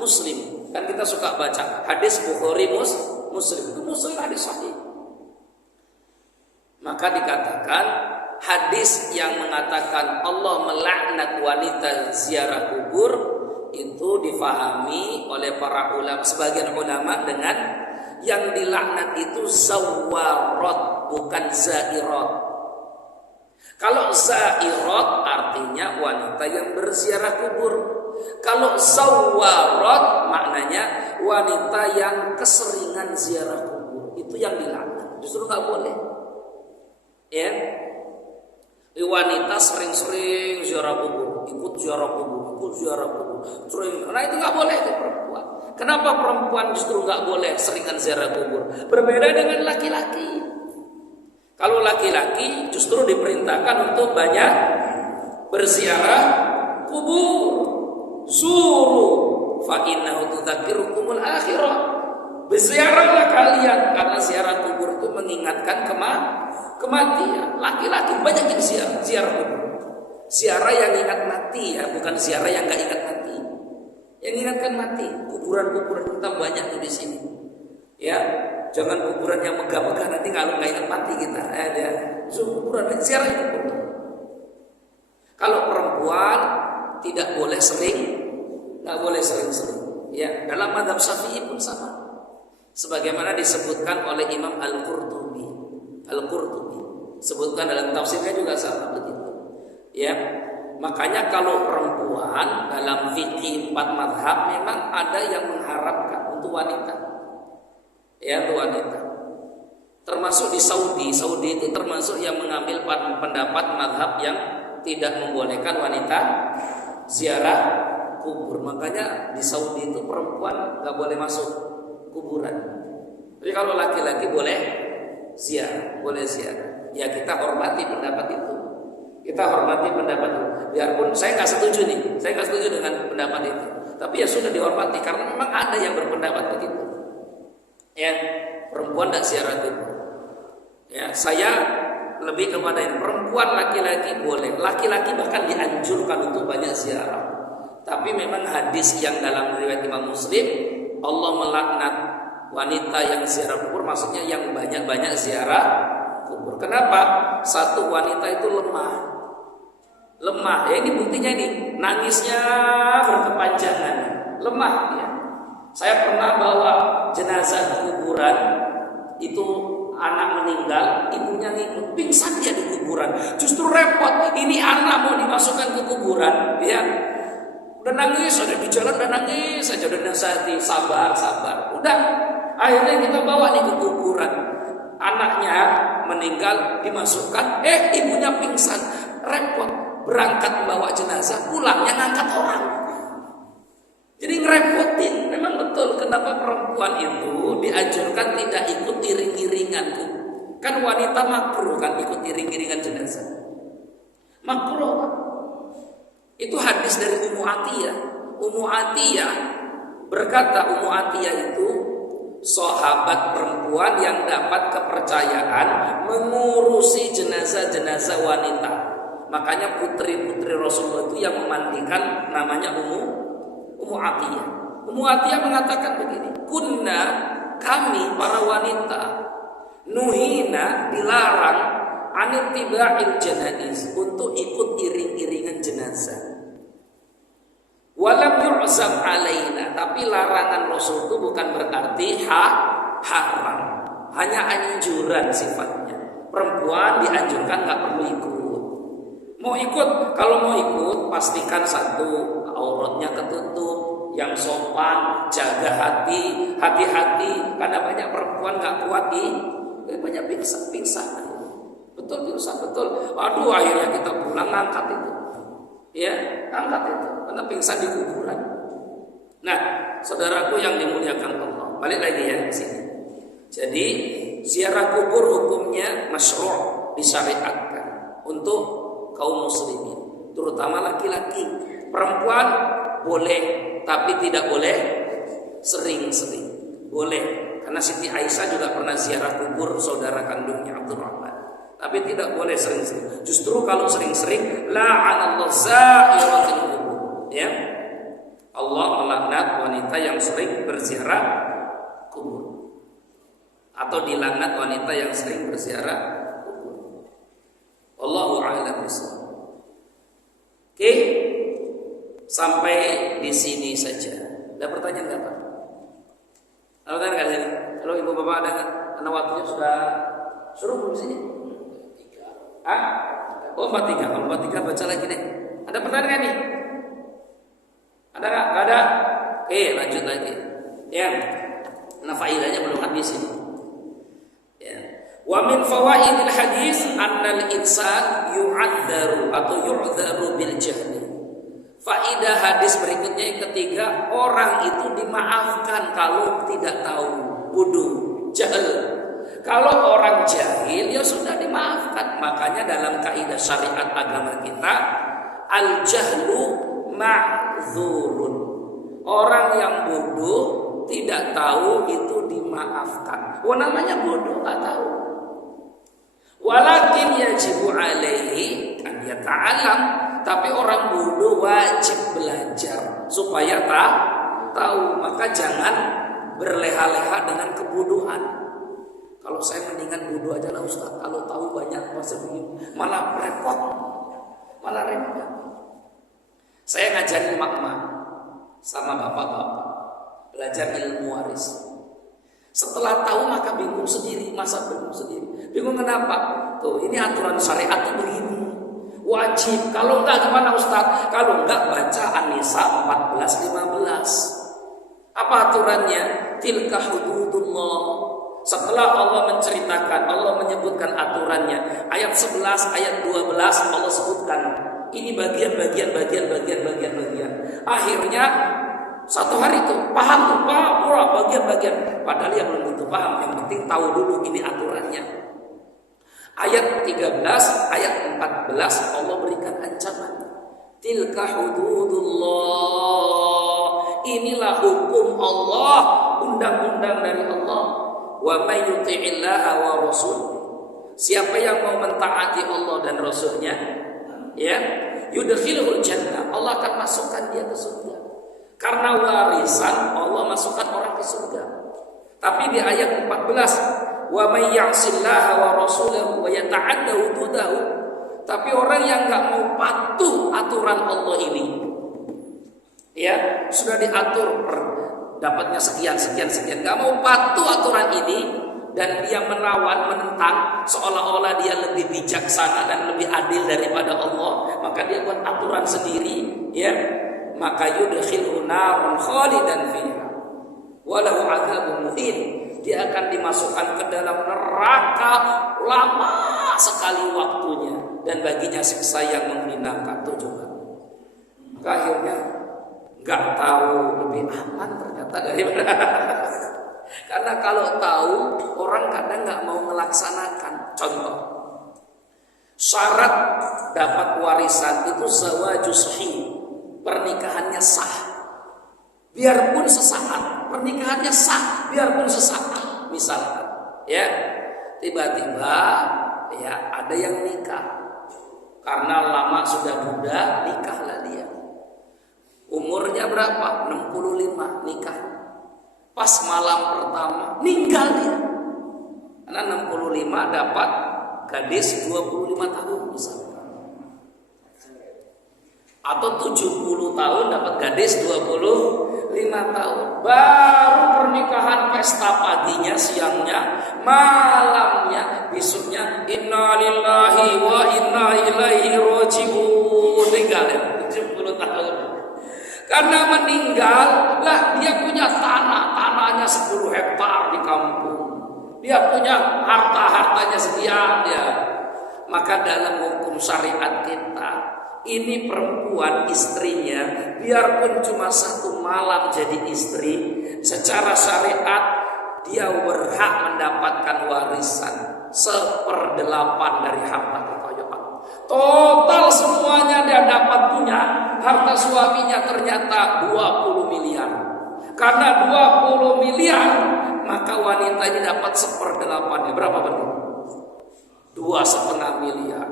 Muslim. Kan kita suka baca hadis Bukhari Muslim. Itu Muslim hadis sahih. Maka dikatakan hadis yang mengatakan Allah melaknat wanita ziarah kubur itu difahami oleh para ulama, sebagian ulama dengan yang dilaknat itu zawarat bukan zairat. Kalau zairat artinya wanita yang berziarah kubur. Kalau zawarat maknanya wanita yang keseringan ziarah kubur. Itu yang dilaknat. Justru nggak boleh. Ya, wanita sering-sering ziarah kubur, ikut ziarah kubur, sering. Nah itu nggak boleh itu perempuan. Kenapa perempuan justru nggak boleh seringan ziarah kubur? Berbeda dengan laki-laki. Kalau laki-laki justru diperintahkan untuk banyak berziarah kubur. Zuru fa innahu tudzakkirukumul akhirah. Berziarahlah kalian karena ziarah kubur itu mengingatkan kematian. Laki-laki banyak yang ziarah kubur. Ziarah yang ingat mati ya, bukan ziarah yang nggak ingat mati. Yang ingatkan mati, kuburan-kuburan kita banyak tuh di sini. Ya, jangan kuburan yang megah-megah nanti kalau nggak ingat mati kita. Ya, kuburan ziarah itu betul. Kalau perempuan tidak boleh sering, nggak boleh sering-sering. Ya, dalam mazhab Syafi'i pun sama. Sebagaimana disebutkan oleh Imam Al-Qurtubi sebutkan dalam tafsirnya juga sama begitu. Ya, makanya kalau perempuan dalam fikih 4 mazhab memang ada yang mengharapkan untuk wanita. Ya, untuk wanita. Termasuk di Saudi itu termasuk yang mengambil pendapat mazhab yang tidak membolehkan wanita ziarah kubur. Makanya di Saudi itu perempuan nggak boleh masuk kuburan. Tapi kalau laki-laki boleh ziarah, boleh ziarah. Ya kita hormati pendapat itu. Kita hormati pendapat itu. Biarpun saya nggak setuju nih, saya nggak setuju dengan pendapat itu. Tapi ya sudah dihormati karena memang ada yang berpendapat begitu. Ya, perempuan tidak ziarah kubur. Ya, saya lebih kepada yang perempuan, laki-laki boleh. Laki-laki bahkan dianjurkan untuk banyak ziarah. Tapi memang hadis yang dalam riwayat Imam Muslim, Allah melaknat wanita yang ziarah kubur, maksudnya yang banyak-banyak ziarah kubur. Kenapa? Satu, wanita itu lemah. Lemah, ya ini buktinya nih, nangisnya berkepanjangan, lemah ya. Saya pernah bawa jenazah ke kuburan, itu anak meninggal, ibunya ngikut, pingsan dia di kuburan. Justru repot, ini anak mau dimasukkan ke kuburan, ya. Udah nangis, ada di jalan udah nangis, saja udah nasihati, sabar. Udah, akhirnya kita bawa nih ke kuburan. Anaknya meninggal, dimasukkan, ibunya pingsan, repot. Berangkat membawa jenazah, pulangnya ngangkat orang. Jadi ngerepotin. Memang betul kenapa perempuan itu dianjurkan tidak ikut iring-iringan. Kan wanita makruh kan ikut iring-iringan jenazah. Makruh. Itu hadis dari Ummu Atiyah. Ummu Atiyah berkata, Ummu Atiyah itu sahabat perempuan yang dapat kepercayaan mengurusi jenazah-jenazah wanita. Makanya putri-putri Rasulullah itu yang memandikan namanya Ummu Atiyah. Ummu Atiyah mengatakan begini, kunna, kami para wanita, nuhina, dilarang anitiba'il janaiz, untuk ikut iring-iringan jenazah. Walam yu'zam alaina, tapi larangan Rasul itu bukan berarti haram, hanya anjuran sifatnya. Perempuan dianjurkan nggak perlu ikut. Mau ikut, kalau mau ikut pastikan satu, auratnya ketutup, yang sopan, jaga hati-hati, karena banyak perempuan nggak kuat banyak pingsan. Betul. Aduh, akhirnya kita pulang ngangkat itu, ya angkat itu, karena pingsan di kuburan. Nah, saudaraku yang dimuliakan Allah, balik lagi ya di sini. Jadi ziarah kubur hukumnya masyru', disyariatkan untuk kaum muslimin, terutama laki-laki. Perempuan boleh, tapi tidak boleh sering-sering. Boleh, karena Siti Aisyah juga pernah ziarah kubur saudara kandungnya Abdurrahman, tapi tidak boleh sering-sering. Justru kalau sering-sering, la'anallahu za'iratil kubur, ya. Allah melaknat wanita yang sering berziarah kubur, atau dilaknat wanita yang sering berziarah. Allahu a'lam bishawab. Oke, sampai di sini saja. Ada pertanyaan nggak Pak? Ada pertanyaan nggak sini? Kalau ibu bapak ada, karena waktunya sudah suruh belum sini? 3. Oh 43. Kalau 43 baca lagi deh. Ada pertanyaan nggak nih? Ada nggak? Nggak ada. Oke, lanjut lagi. Ya, nah faedahnya belum habis ini. Ya. Wa min fawaidil hadis annal insan yu'adzaru atau yu'dzaru bil jahli. Faedah hadis berikutnya yang ketiga, orang itu dimaafkan kalau tidak tahu, bodoh, jahil. Kalau orang jahil ya sudah dimaafkan. Makanya dalam kaidah syariat agama kita, al jahlu ma'dzurun. Orang yang bodoh tidak tahu itu dimaafkan. Namanya bodoh, nggak tahu. Walakin yajibu alaihi an yata'alam, tapi orang bodoh wajib belajar supaya tahu. Maka jangan berleha-leha dengan kebodohan. Kalau saya mendingan bodoh aja lah Ustaz, kalau tahu banyak masih begini, malah repot. Saya ngajarin mak-mak sama bapak-bapak belajar ilmu waris. Setelah tahu maka bingung sendiri, bingung kenapa? Tuh, ini aturan syariat tuh begini. Wajib, kalau enggak gimana Ustaz? Kalau enggak baca An-Nisa 14-15. Apa aturannya? Tilka hududullah. Setelah Allah menceritakan, Allah menyebutkan aturannya. Ayat 11, ayat 12 Allah sebutkan Ini bagian. Akhirnya satu hari itu paham bagian. Padahal dia belum tentu paham. Yang penting tahu dulu ini aturannya. Ayat 13, ayat 14 Allah berikan ancaman. Tilka hududullah. Inilah hukum Allah, undang-undang dari Allah. Wa may yuti'illaha wa rasul. Siapa yang mau mentaati Allah dan Rasulnya, ya, yudkhilul jannah, Allah akan masukkan dia ke surga. Karena warisan Allah masukkan orang ke surga. Tapi di ayat 14, wa may ya'sillaha wa rasulahu wa yata'adda hududahu. Tapi orang yang enggak mau patuh aturan Allah ini, ya, sudah diatur dapatnya sekian, enggak mau patuh aturan ini, dan dia melawan, menentang, seolah-olah dia lebih bijaksana dan lebih adil daripada Allah, maka dia buat aturan sendiri, ya, maka yudkhilhu naran khalidan fiha walahu adzabun muhin. Dia akan dimasukkan ke dalam neraka lama sekali waktunya, dan baginya siksa yang menghinakan. Tuh coba, maka akhirnya nggak tahu lebih aman ternyata daripada karena kalau tahu orang kadang nggak mau melaksanakan. Contoh, syarat dapat warisan itu zawajus sahih, pernikahannya sah. Biarpun sesaat, pernikahannya sah, biarpun sesaat. Misalkan, ya, tiba-tiba, ya, ada yang nikah karena lama sudah muda, nikahlah dia. Umurnya berapa? 65, nikah. Pas malam pertama meninggal dia. Karena 65 dapat gadis 25 tahun misalkan. Atau 70 tahun dapat gadis 25 tahun. Baru pernikahan, pesta paginya, siangnya, malamnya, besoknya inna lillahi wa inna ilaihi raji'un. Tinggal ya 70 tahun. Karena meninggal lah, dia punya tanahnya 10 hektar di kampung. Dia punya hartanya sekian ya. Maka dalam hukum syariat kita, ini perempuan istrinya, biarpun cuma satu malam jadi istri, secara syariat dia berhak mendapatkan warisan 1/8 dari harta kekayaan. Total semuanya dia dapat punya. Harta suaminya ternyata 20 miliar. Karena 20 miliar, maka wanita ini dapat 1/8. Berapa benar? 2,5 miliar.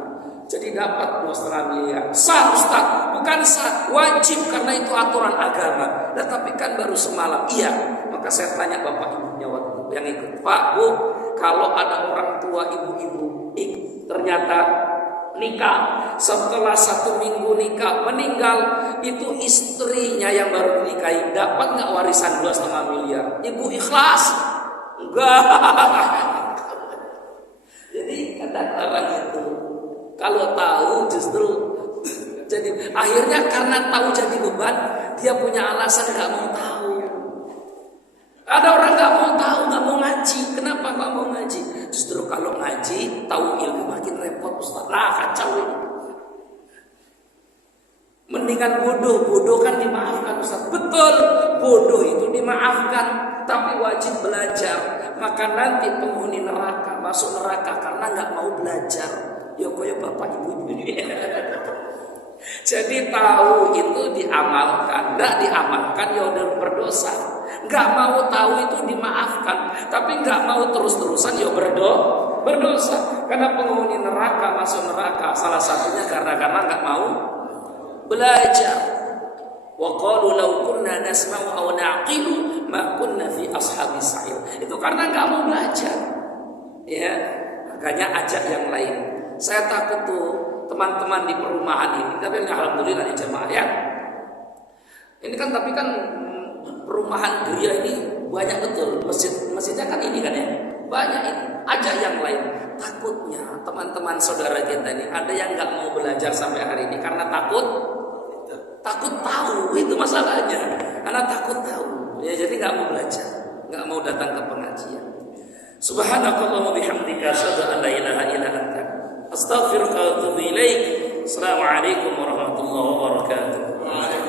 Jadi dapat 2,5 miliar. Sah Ustaz? Bukan sah, wajib karena itu aturan agama. Nah, tapi kan baru semalam. Iya. Maka saya tanya bapak ibunya waktu yang ikut, Pak, Bu, kalau ada orang tua ibu-ibu ternyata nikah, setelah 1 minggu nikah meninggal, itu istrinya yang baru dinikahi dapat nggak warisan 2,5 miliar? Ibu ikhlas? Enggak. Jadi kadang-kadang itu kalau tahu justru jadi akhirnya karena tahu jadi beban, dia punya alasan nggak mau tahu. Ada orang nggak mau tahu, nggak mau ngaji. Kenapa nggak mau ngaji? Justru kalau ngaji, tahu ilmu makin repot Ustaz. Lah kacau ini. Mendingan bodoh kan dimaafkan Ustaz. Betul, bodoh itu dimaafkan, tapi wajib belajar. Maka nanti penghuni neraka masuk neraka karena nggak mau belajar. Ya kayak bapak ibu ini. Jadi tahu itu diamalkan, nggak diamalkan ya udah berdosa. Nggak mau tahu itu dimaafkan, tapi nggak mau terus-terusan ya berdosa. Karena penghuni neraka masuk neraka salah satunya karena nggak mau belajar. Wa qalu law kunna nasma'u aw naqilu ma kunna fi ashabis sa'ir. Itu karena nggak mau belajar. Ya, makanya ajak yang lain. Saya takut tuh teman-teman di perumahan ini, tapi alhamdulillah ya jemaah ya. Ini kan tapi kan perumahan gereja ini banyak betul, masjidnya kan ini kan ya, banyak ini. Ajak yang lain. Takutnya teman-teman saudara kita ini ada yang nggak mau belajar sampai hari ini karena takut tahu, itu masalahnya. Karena takut tahu, ya jadi nggak mau belajar, nggak mau datang ke pengajian. Subhanakallahumma bihamdika asyhadu an la ilaha illa anta astaghfiruka wa atubu ilaik. Assalamualaikum warahmatullahi wabarakatuh. warahmatullahi wabarakatuh.